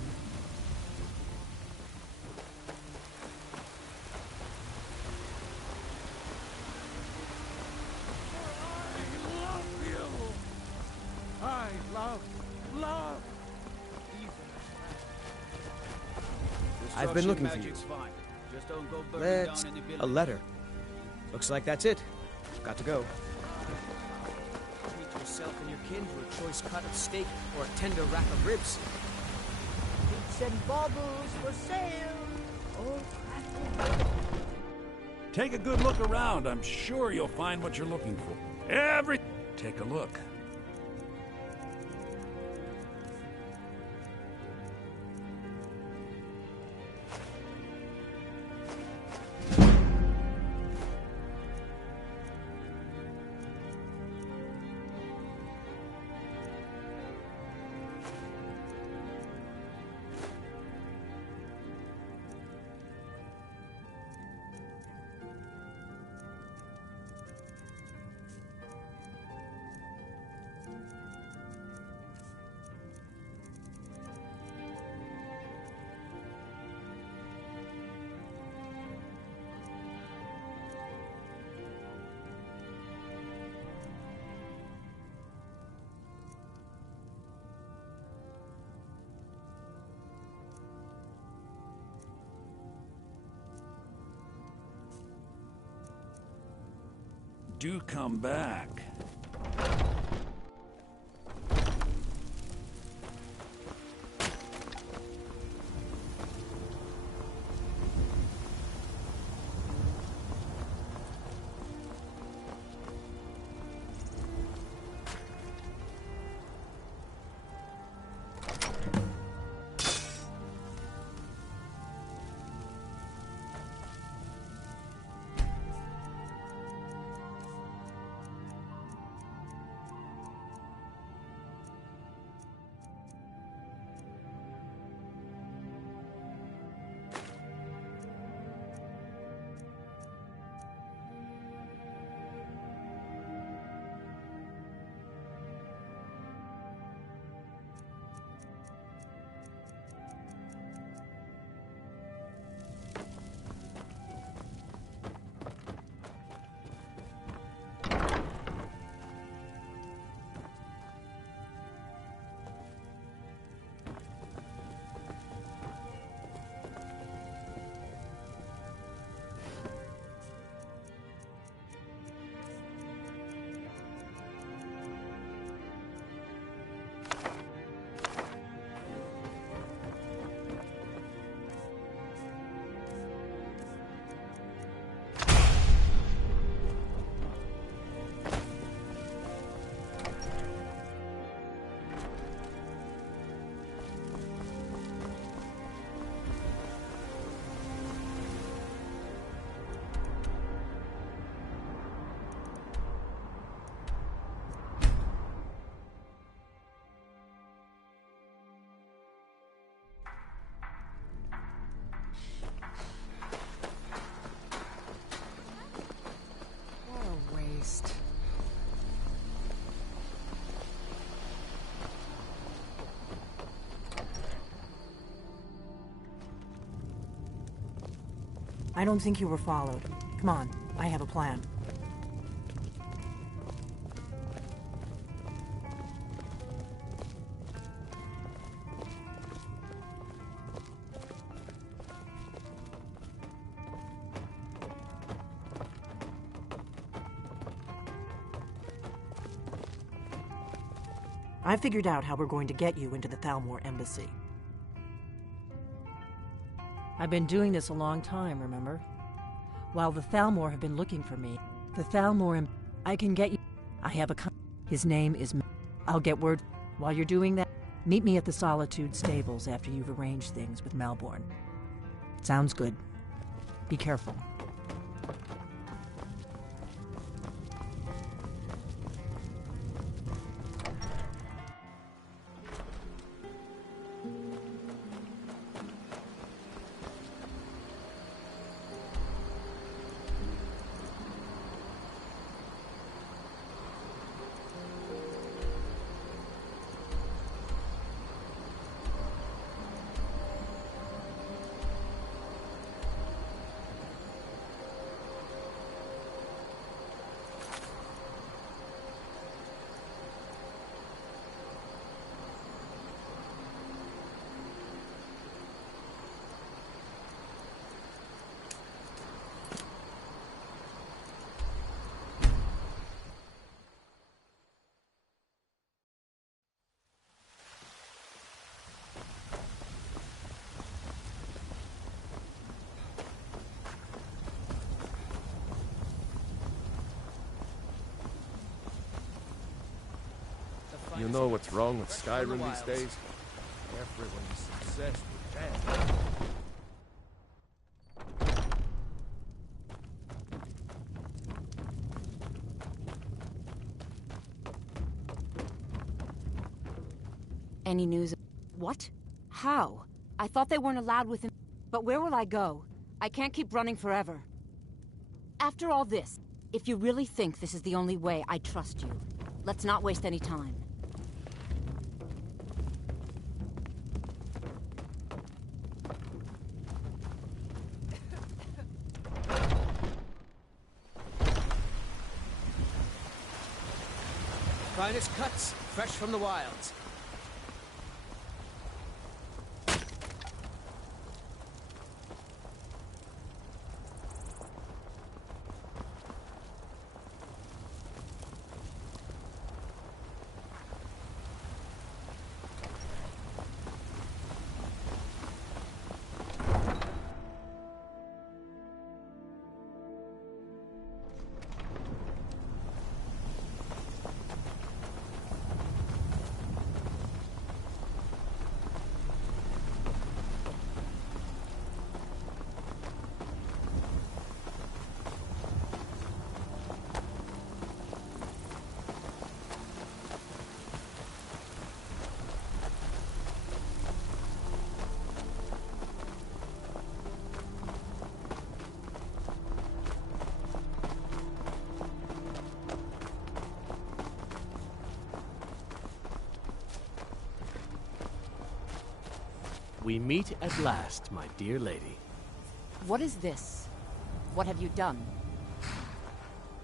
I've been looking for you. A letter. Looks like that's it. Got to go. Treat yourself and your kin to a choice cut of steak or a tender rack of ribs. Boots and baubles for sale. Oh, Take a good look around. I'm sure you'll find what you're looking for. Take a look. Do come back. I don't think you were followed. Come on, I have a plan. I figured out how we're going to get you into the Thalmor embassy. I've been doing this a long time, remember? While the Thalmor have been looking for me, the Thalmor, I can get you. I have a his name is I'll get word. While you're doing that, meet me at the Solitude stables after you've arranged things with Malborn. Sounds good. Be careful. You know what's wrong with Skyrim these days? Everyone's obsessed with that. Any news? What? How? I thought they weren't allowed within... But where will I go? I can't keep running forever. After all this, if you really think this is the only way, I trust you. Let's not waste any time. Finest cuts, fresh from the wilds. We meet at last, my dear lady. What is this? What have you done?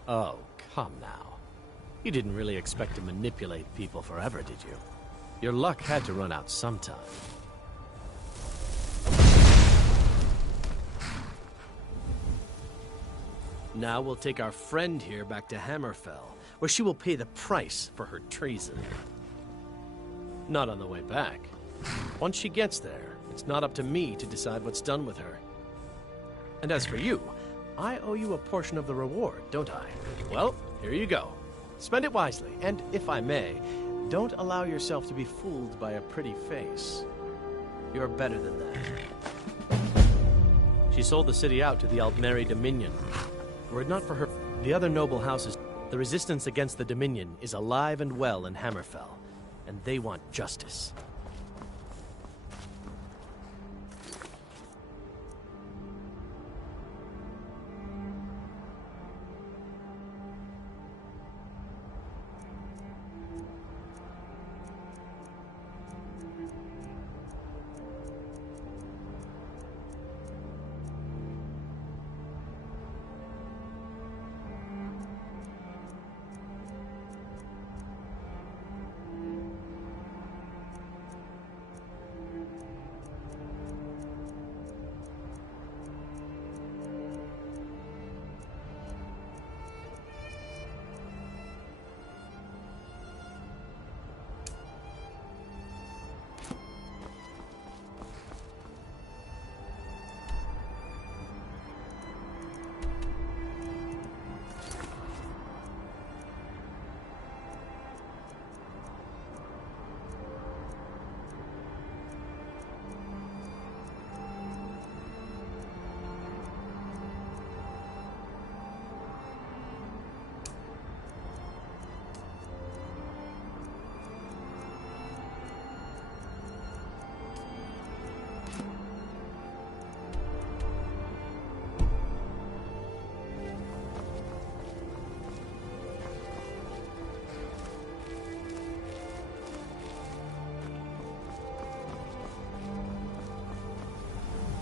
Oh, come now. You didn't really expect to manipulate people forever, did you? Your luck had to run out sometime. Now we'll take our friend here back to Hammerfell, where she will pay the price for her treason. Not on the way back. Once she gets there, it's not up to me to decide what's done with her. And as for you, I owe you a portion of the reward, don't I? Well, here you go. Spend it wisely, and if I may, don't allow yourself to be fooled by a pretty face. You're better than that. She sold the city out to the Aldmeri Dominion. Were it not for her, the other noble houses, the resistance against the Dominion is alive and well in Hammerfell, and they want justice.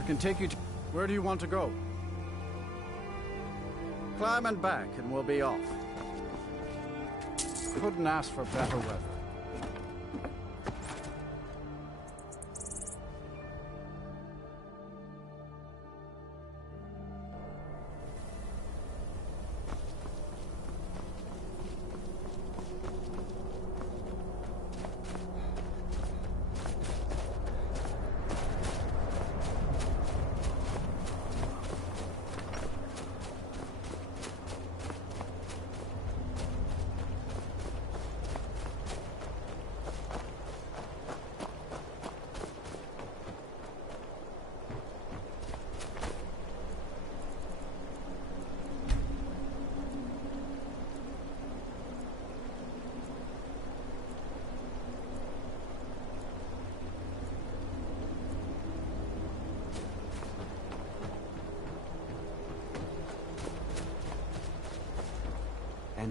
Can take you to... Where do you want to go? Climb and back, and we'll be off. Couldn't ask for better weather.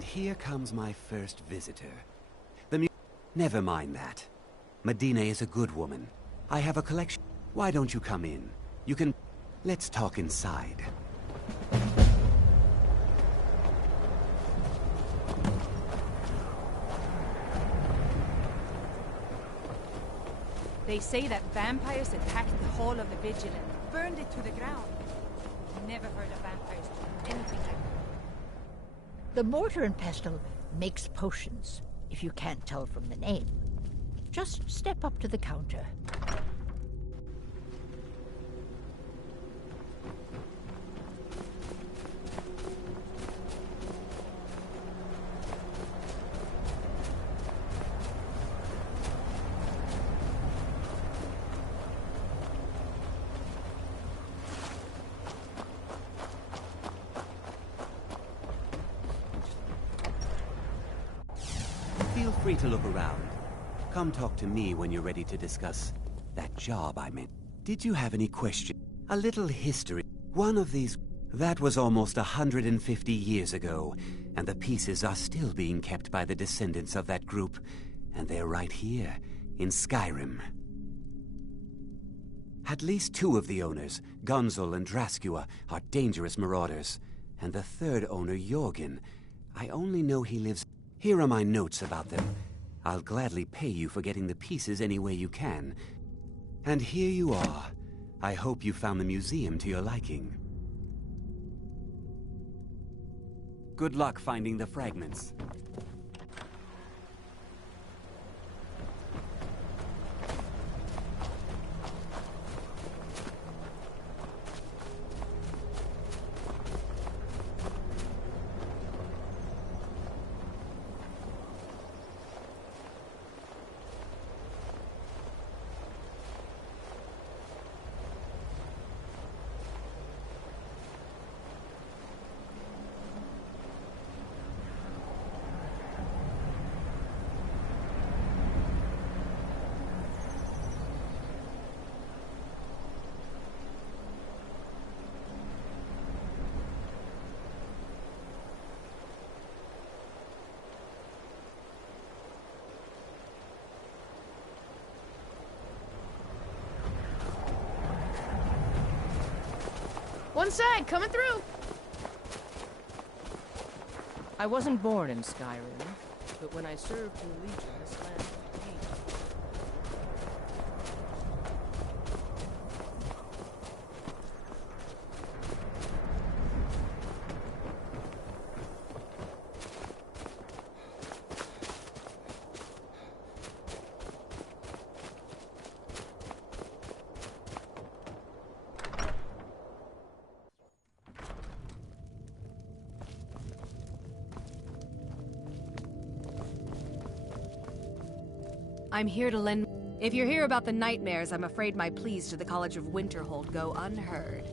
And here comes my first visitor. Never mind that. Medina is a good woman. I have a collection. Why don't you come in? You can... Let's talk inside. They say that vampires attacked the Hall of the Vigilant, burned it to the ground. Never heard of vampires doing anything like that. The Mortar and Pestle makes potions, if you can't tell from the name. Just step up to the counter. Feel free to look around. Come talk to me when you're ready to discuss that job I meant. Did you have any questions? A little history. One of these... That was almost 150 years ago, and the pieces are still being kept by the descendants of that group, and they're right here, in Skyrim. At least 2 of the owners, Gunzel and Draskua, are dangerous marauders, and the 3rd owner, Jorgen, I only know he lives... Here are my notes about them. I'll gladly pay you for getting the pieces any way you can. And here you are. I hope you found the museum to your liking. Good luck finding the fragments. One side, coming through! I wasn't born in Skyrim, but when I served in the Legion, this land was paid. I'm here to lend... If you're here about the nightmares, I'm afraid my pleas to the College of Winterhold go unheard.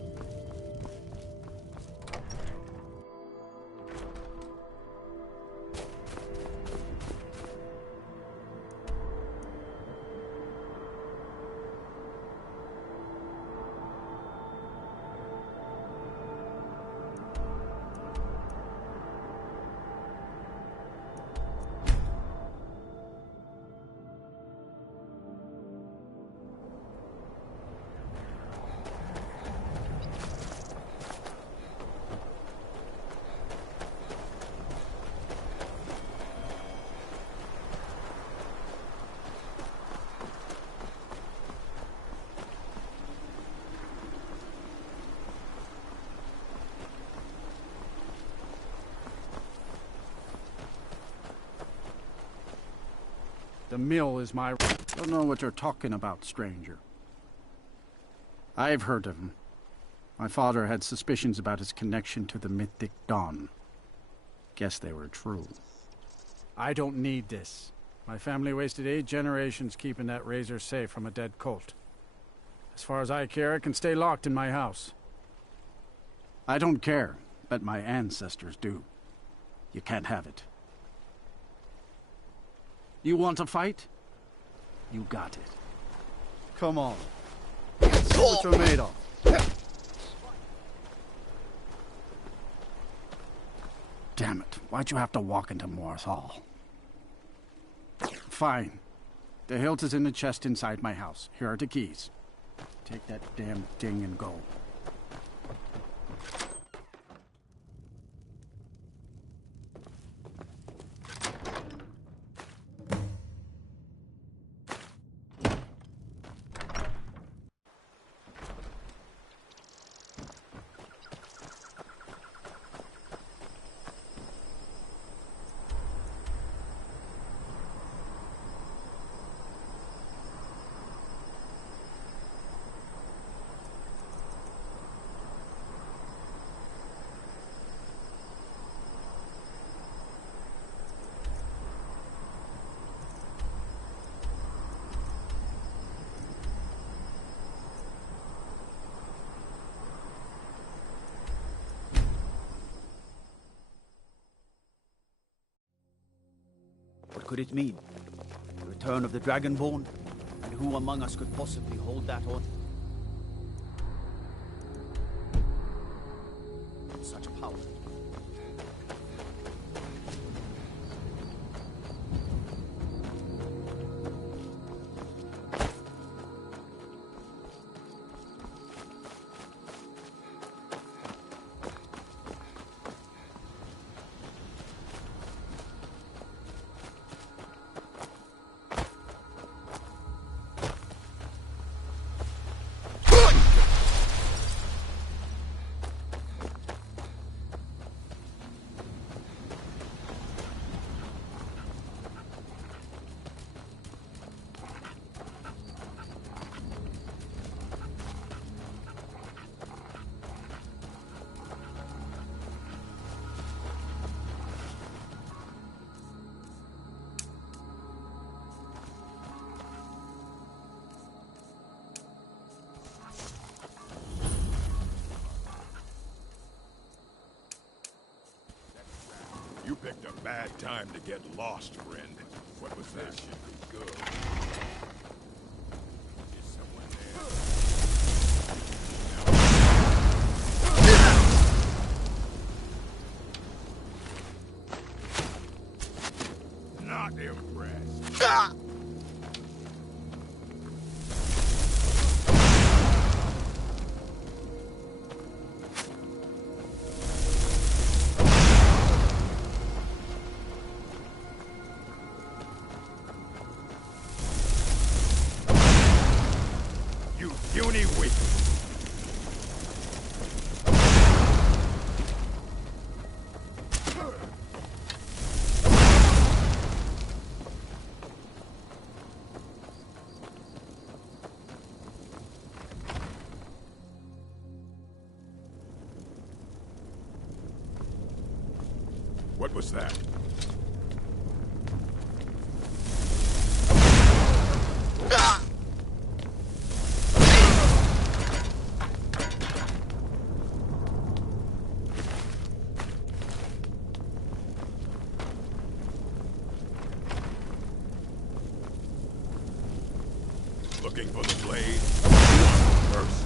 The mill is my... Don't know what you're talking about, stranger. I've heard of him. My father had suspicions about his connection to the mythic Dawn. Guess they were true. I don't need this. My family wasted 8 generations keeping that razor safe from a dead cult. As far as I care, it can stay locked in my house. I don't care, but my ancestors do. You can't have it. You want to fight? You got it. Come on. Let's see what you're made of. Damn. Damn it. Why'd you have to walk into Morris Hall? Fine. The hilt is in the chest inside my house. Here are the keys. Take that damn thing and go. What could it mean? The return of the Dragonborn? And who among us could possibly hold that on? Such power. You picked a bad time to get lost, friend. What was that? Should be good. Is someone there? Not impressed. Puny weak. What was that? Looking for the blade? First.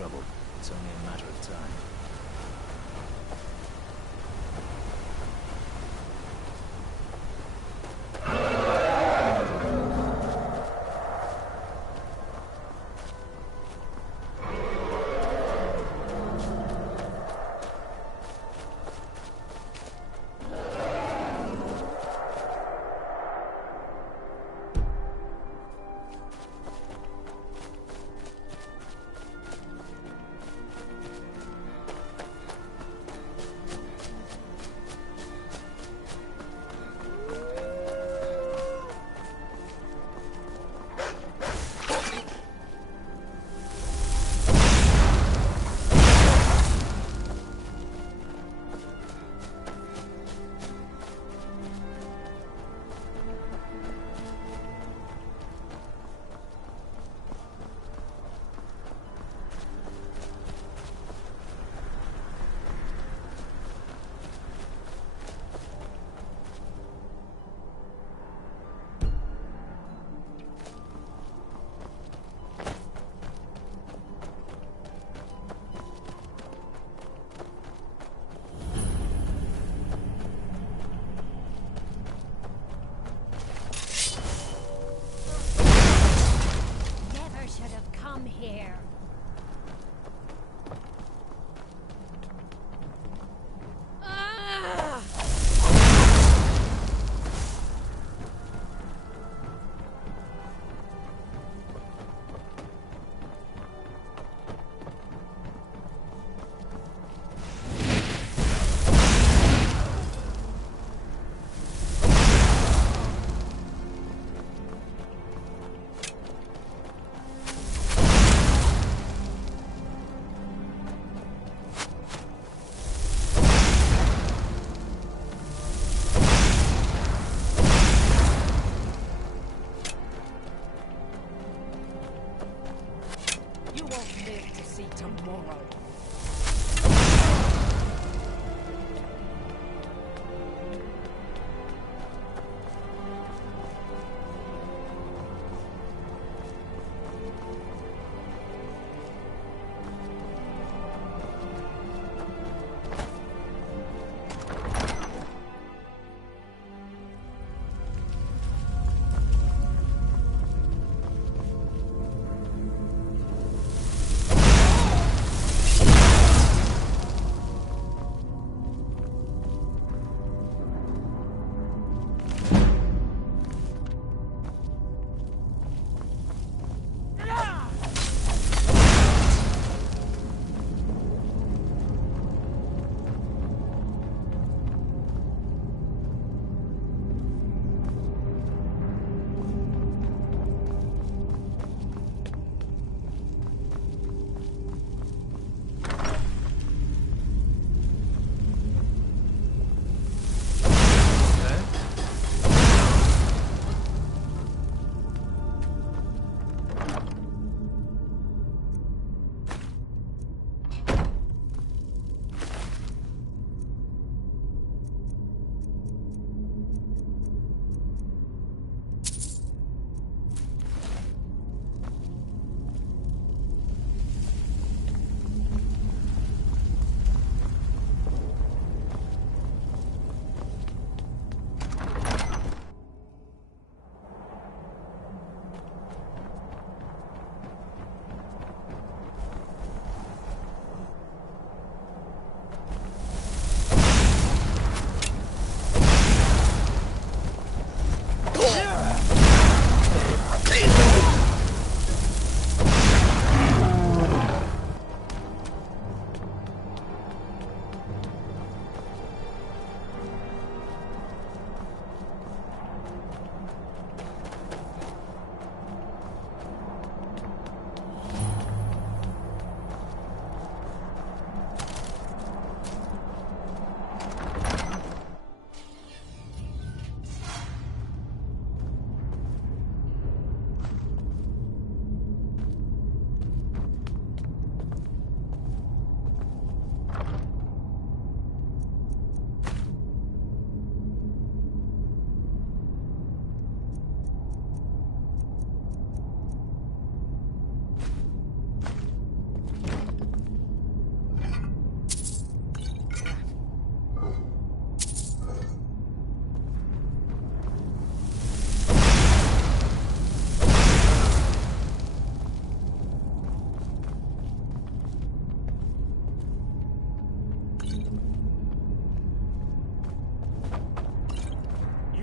trouble. It's only a matter of time.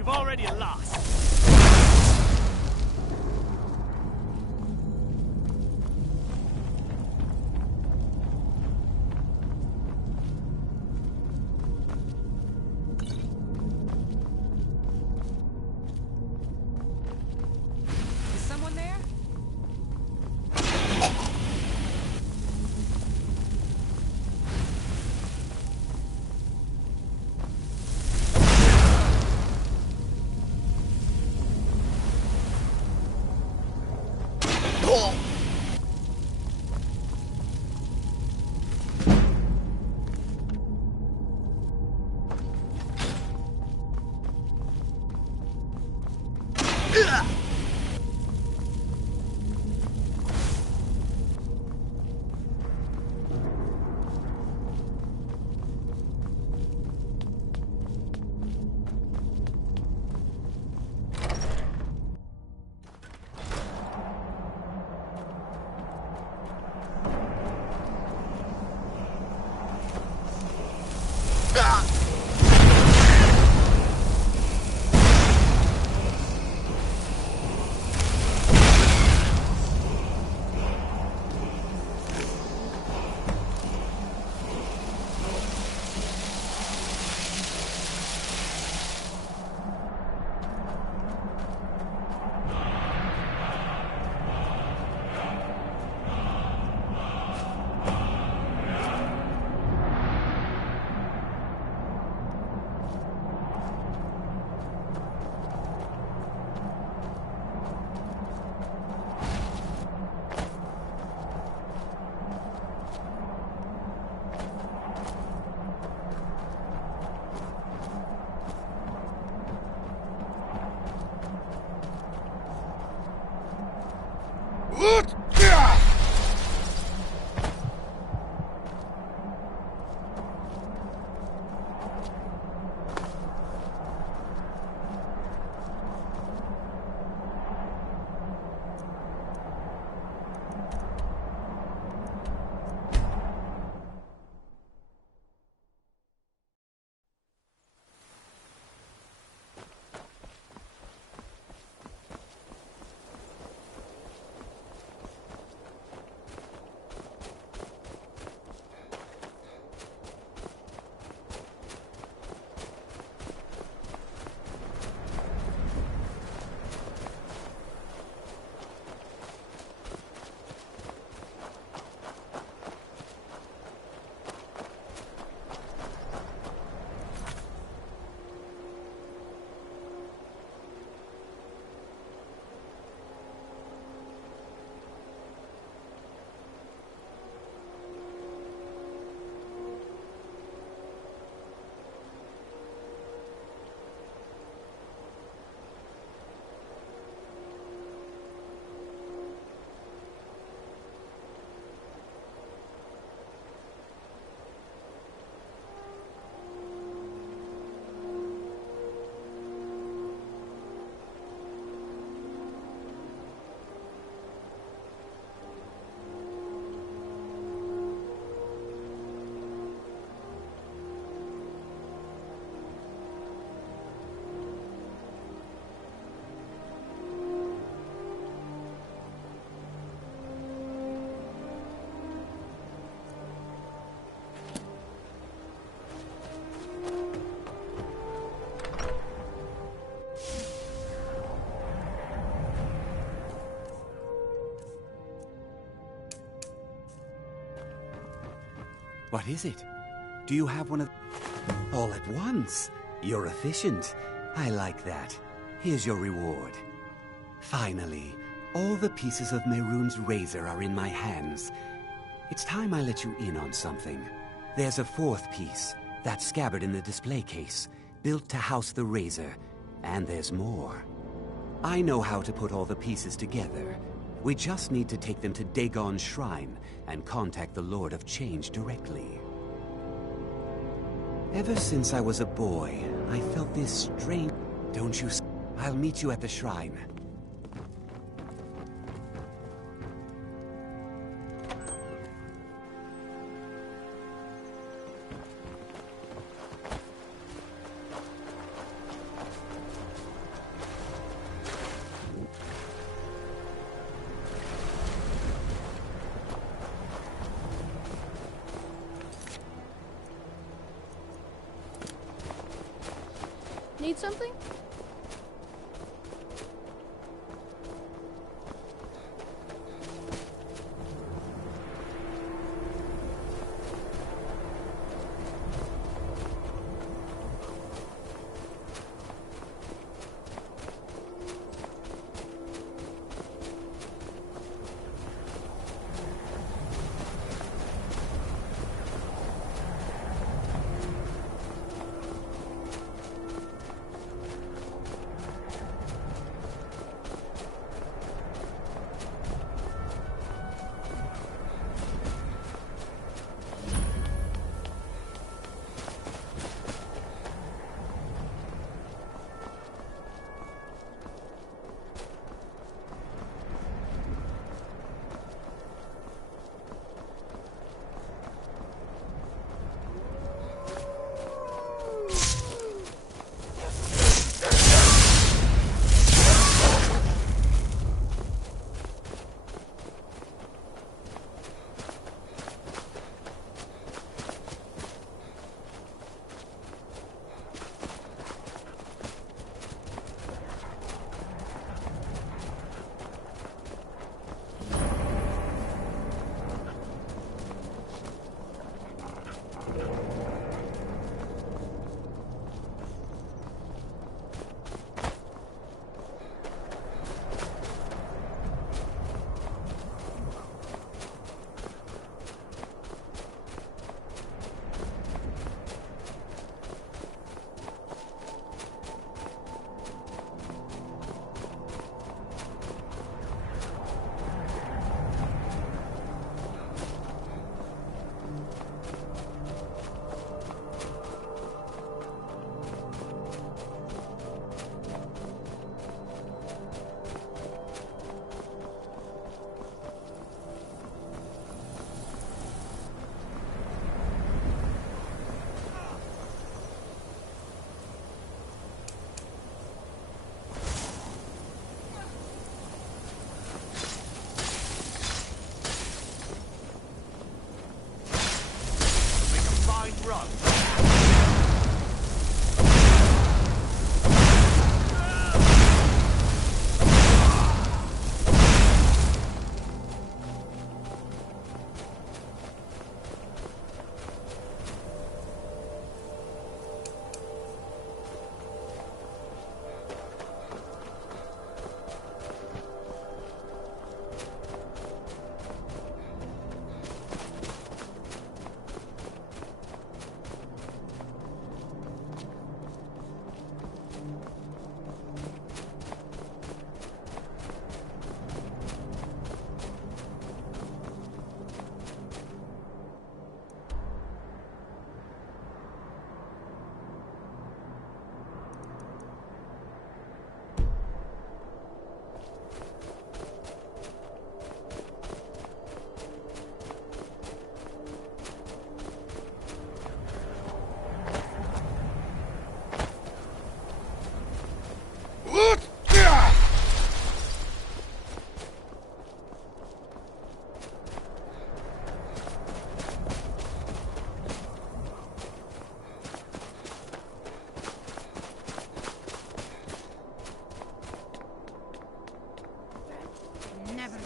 You've already lost. Is someone there? What is it? Do you have one of... All at once? You're efficient. I like that. Here's your reward. Finally, all the pieces of Mehrunes' razor are in my hands. It's time I let you in on something. There's a fourth piece, that scabbard in the display case, built to house the razor. And there's more. I know how to put all the pieces together. We just need to take them to Dagon's shrine and contact the Lord of Change directly. Ever since I was a boy, I felt this strange... Don't you... I'll meet you at the shrine. Need something?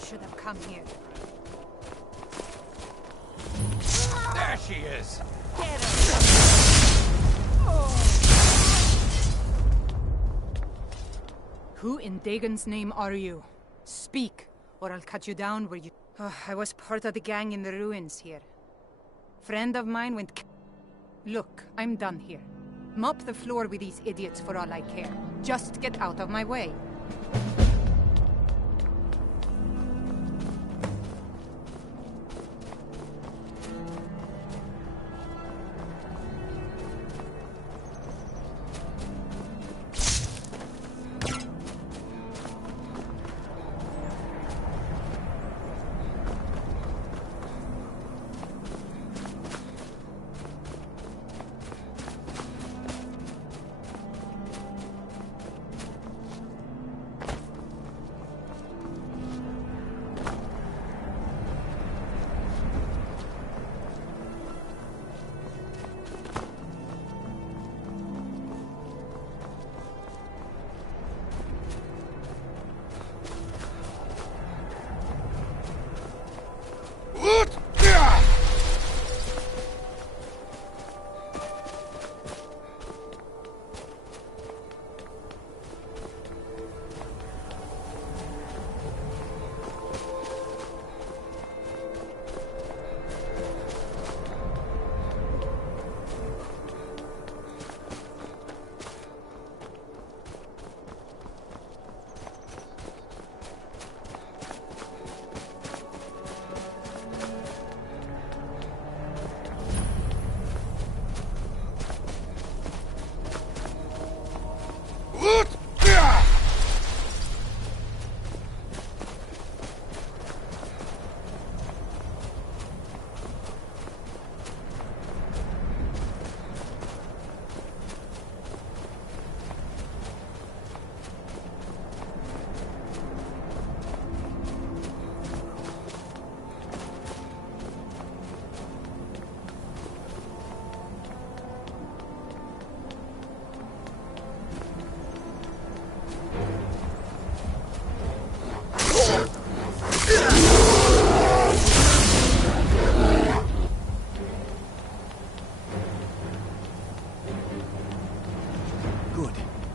Should have come here. There she is! Get her! Who in Dagon's name are you? Speak, or I'll cut you down where you... I was part of the gang in the ruins here. Friend of mine went... Look, I'm done here. Mop the floor with these idiots for all I care. Just get out of my way.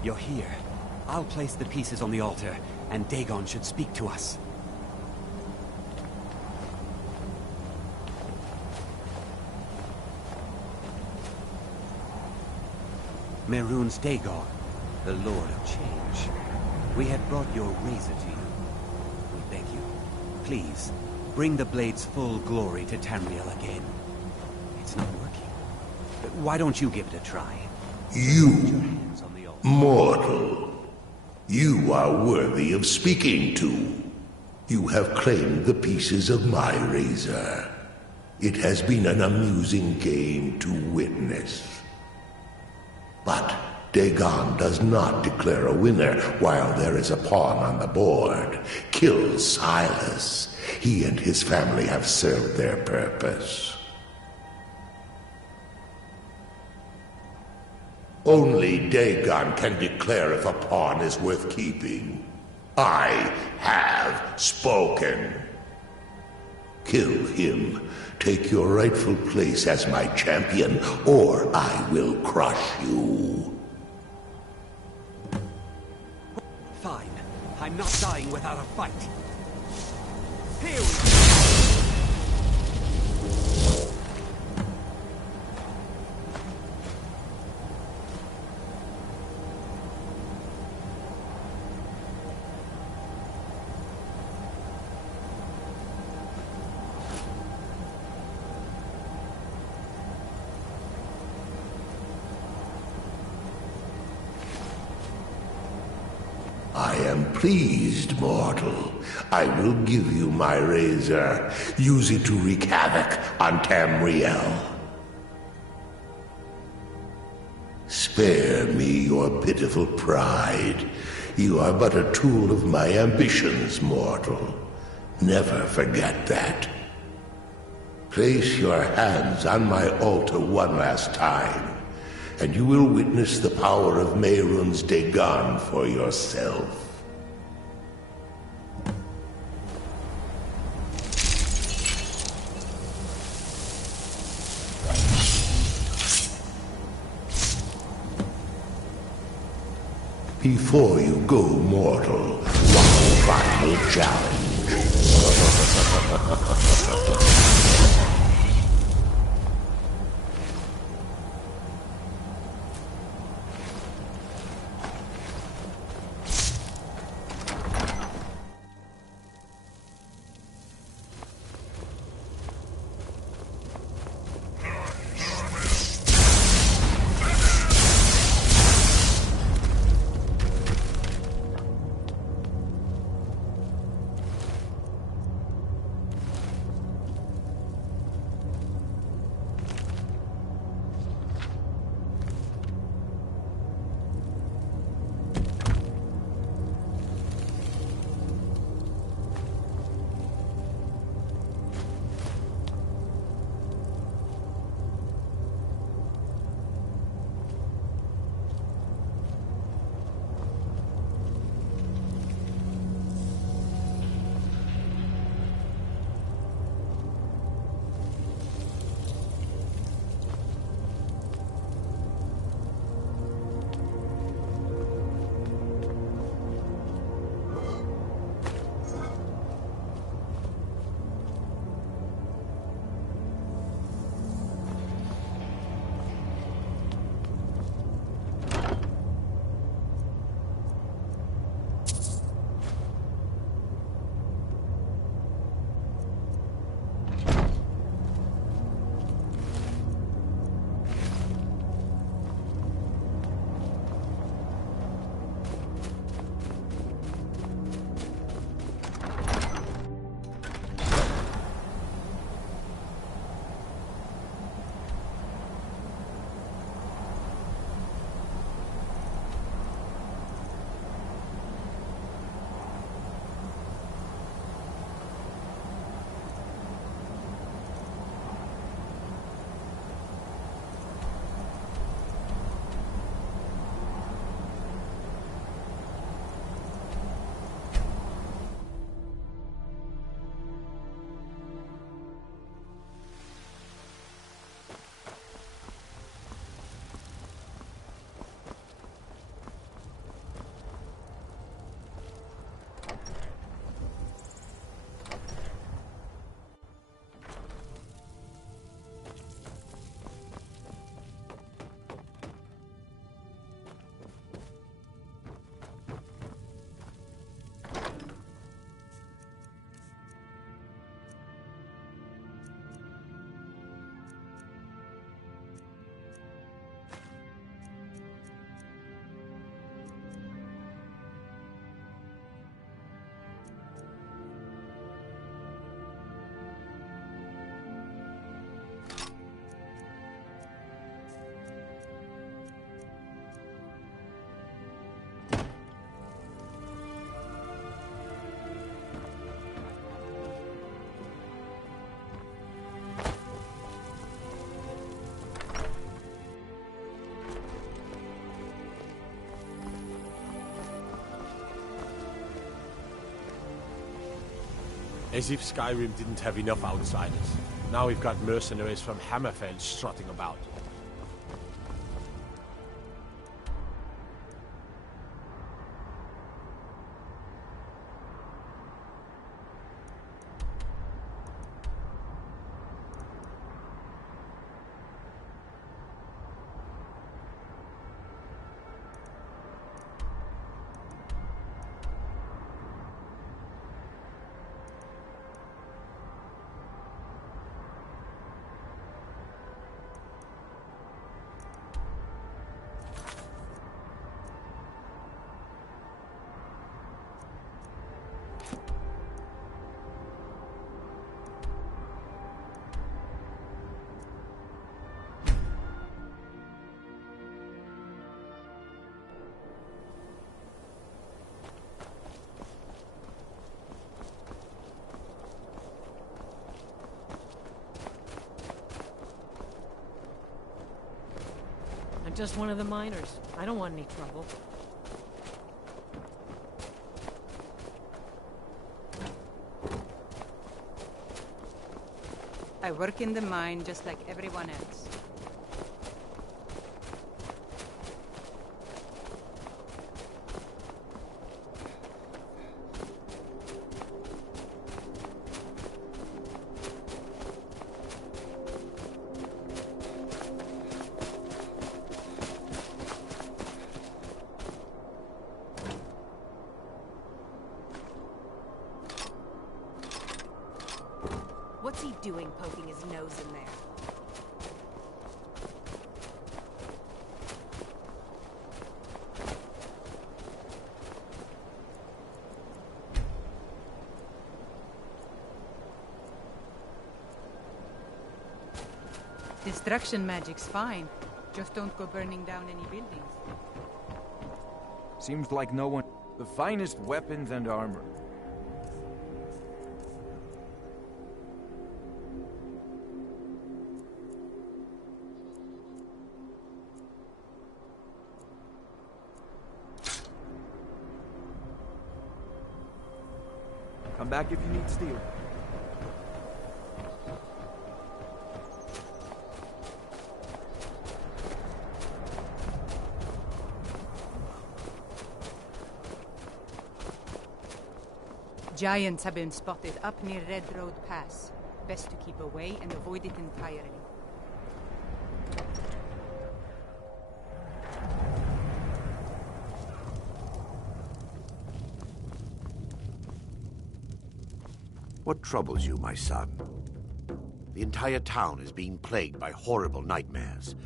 You're here. I'll place the pieces on the altar, and Dagon should speak to us. Mehrunes Dagon, the Lord of Change. We have brought your razor to you. We beg you, please, bring the blade's full glory to Tamriel again. It's not working. But why don't you give it a try? You, mortal, you are worthy of speaking to. You have claimed the pieces of my razor. It has been an amusing game to witness. But Dagon does not declare a winner while there is a pawn on the board. Kill Silas. He and his family have served their purpose. Only Dagon can declare if a pawn is worth keeping. I have spoken. Kill him. Take your rightful place as my champion, or I will crush you. Fine. I'm not dying without a fight. Here we go. I am pleased, mortal. I will give you my razor. Use it to wreak havoc on Tamriel. Spare me your pitiful pride. You are but a tool of my ambitions, mortal. Never forget that. Place your hands on my altar one last time, and you will witness the power of Mehrunes Dagon for yourself. Before you go, mortal, one final challenge. As if Skyrim didn't have enough outsiders. Now we've got mercenaries from Hammerfell strutting about. Just one of the miners. I don't want any trouble. I work in the mine just like everyone else. What's he doing poking his nose in there? Destruction magic's fine. Just don't go burning down any buildings. Seems like no one... The finest weapons and armor. Come back if you need steel. Giants have been spotted up near Red Road Pass. Best to keep away and avoid it entirely. What troubles you, my son? The entire town is being plagued by horrible nightmares.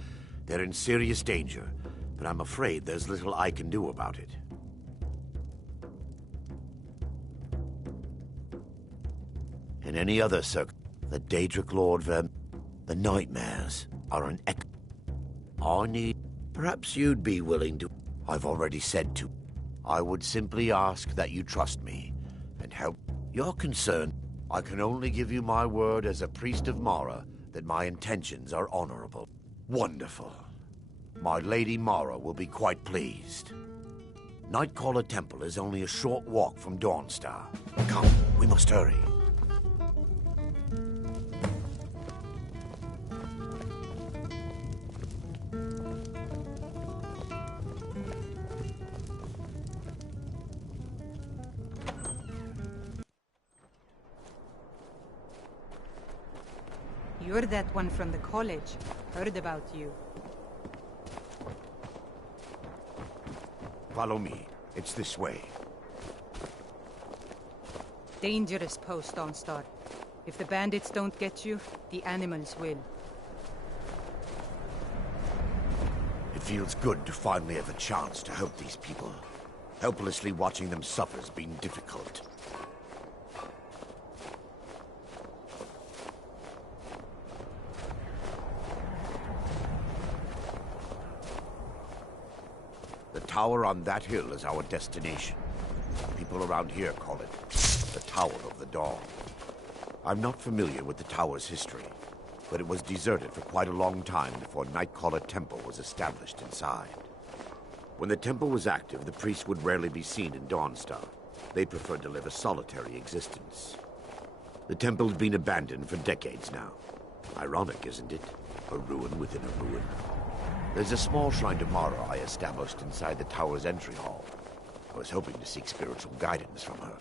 They're in serious danger, but I'm afraid there's little I can do about it. In any other the Daedric Lord the nightmares are an I need... Perhaps you'd be willing to... I've already said to... I would simply ask that you trust me and help. You're concerned. I can only give you my word as a priest of Mara that my intentions are honorable. Wonderful. My Lady Mara will be quite pleased. Nightcaller Temple is only a short walk from Dawnstar. Come, we must hurry. You're that one from the college. Heard about you. Follow me. It's this way. Dangerous post, Dawnstar. If the bandits don't get you, the animals will. It feels good to finally have a chance to help these people. Helplessly watching them suffer's been difficult. The tower on that hill is our destination. People around here call it the Tower of the Dawn. I'm not familiar with the tower's history, but it was deserted for quite a long time before Nightcaller Temple was established inside. When the temple was active, the priests would rarely be seen in Dawnstar. They preferred to live a solitary existence. The temple's been abandoned for decades now. Ironic, isn't it? A ruin within a ruin. There's a small shrine to Mara I established inside the tower's entry hall. I was hoping to seek spiritual guidance from her.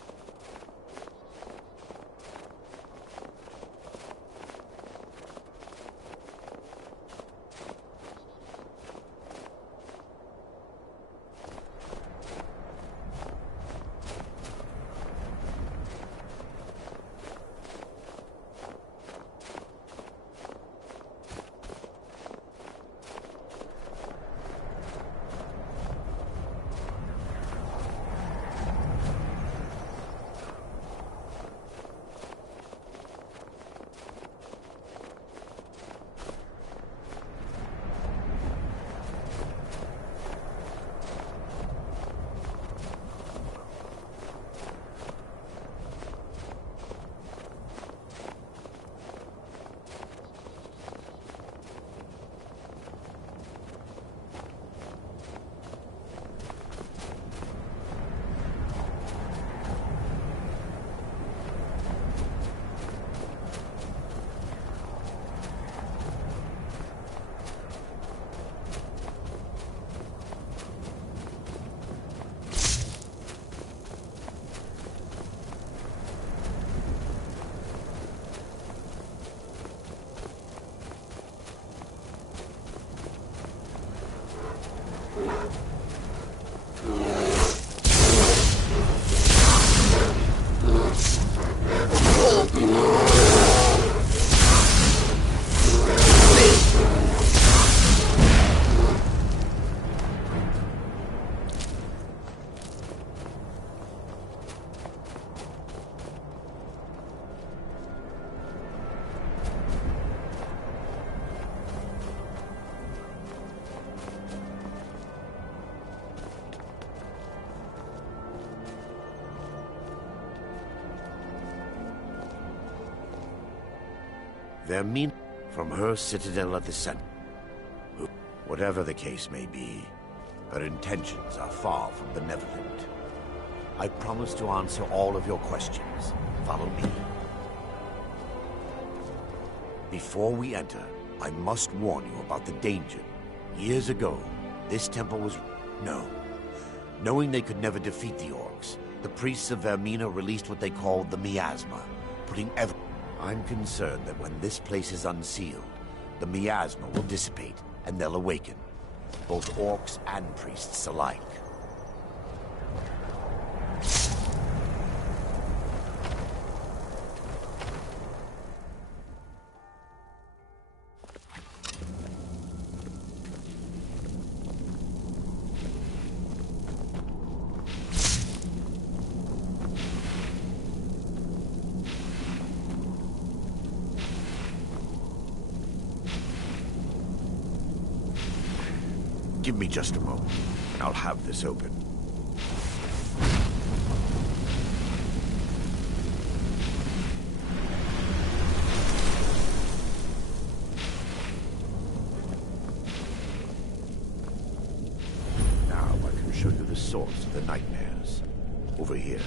Vermina from her citadel at the center. Whatever the case may be, her intentions are far from benevolent. I promise to answer all of your questions. Follow me. Before we enter, I must warn you about the danger. Years ago, this temple was... Knowing they could never defeat the orcs, the priests of Vermina released what they called the miasma, putting I'm concerned that when this place is unsealed, the miasma will dissipate and they'll awaken, both orcs and priests alike. Give me just a moment, and I'll have this open. Now I can show you the source of the nightmares. Over here.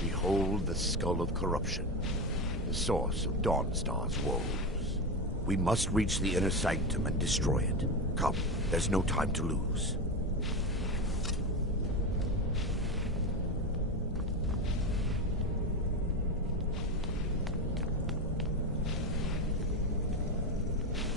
Behold the skull of corruption, the source of Dawnstar's woes. We must reach the inner sanctum and destroy it. Come, there's no time to lose.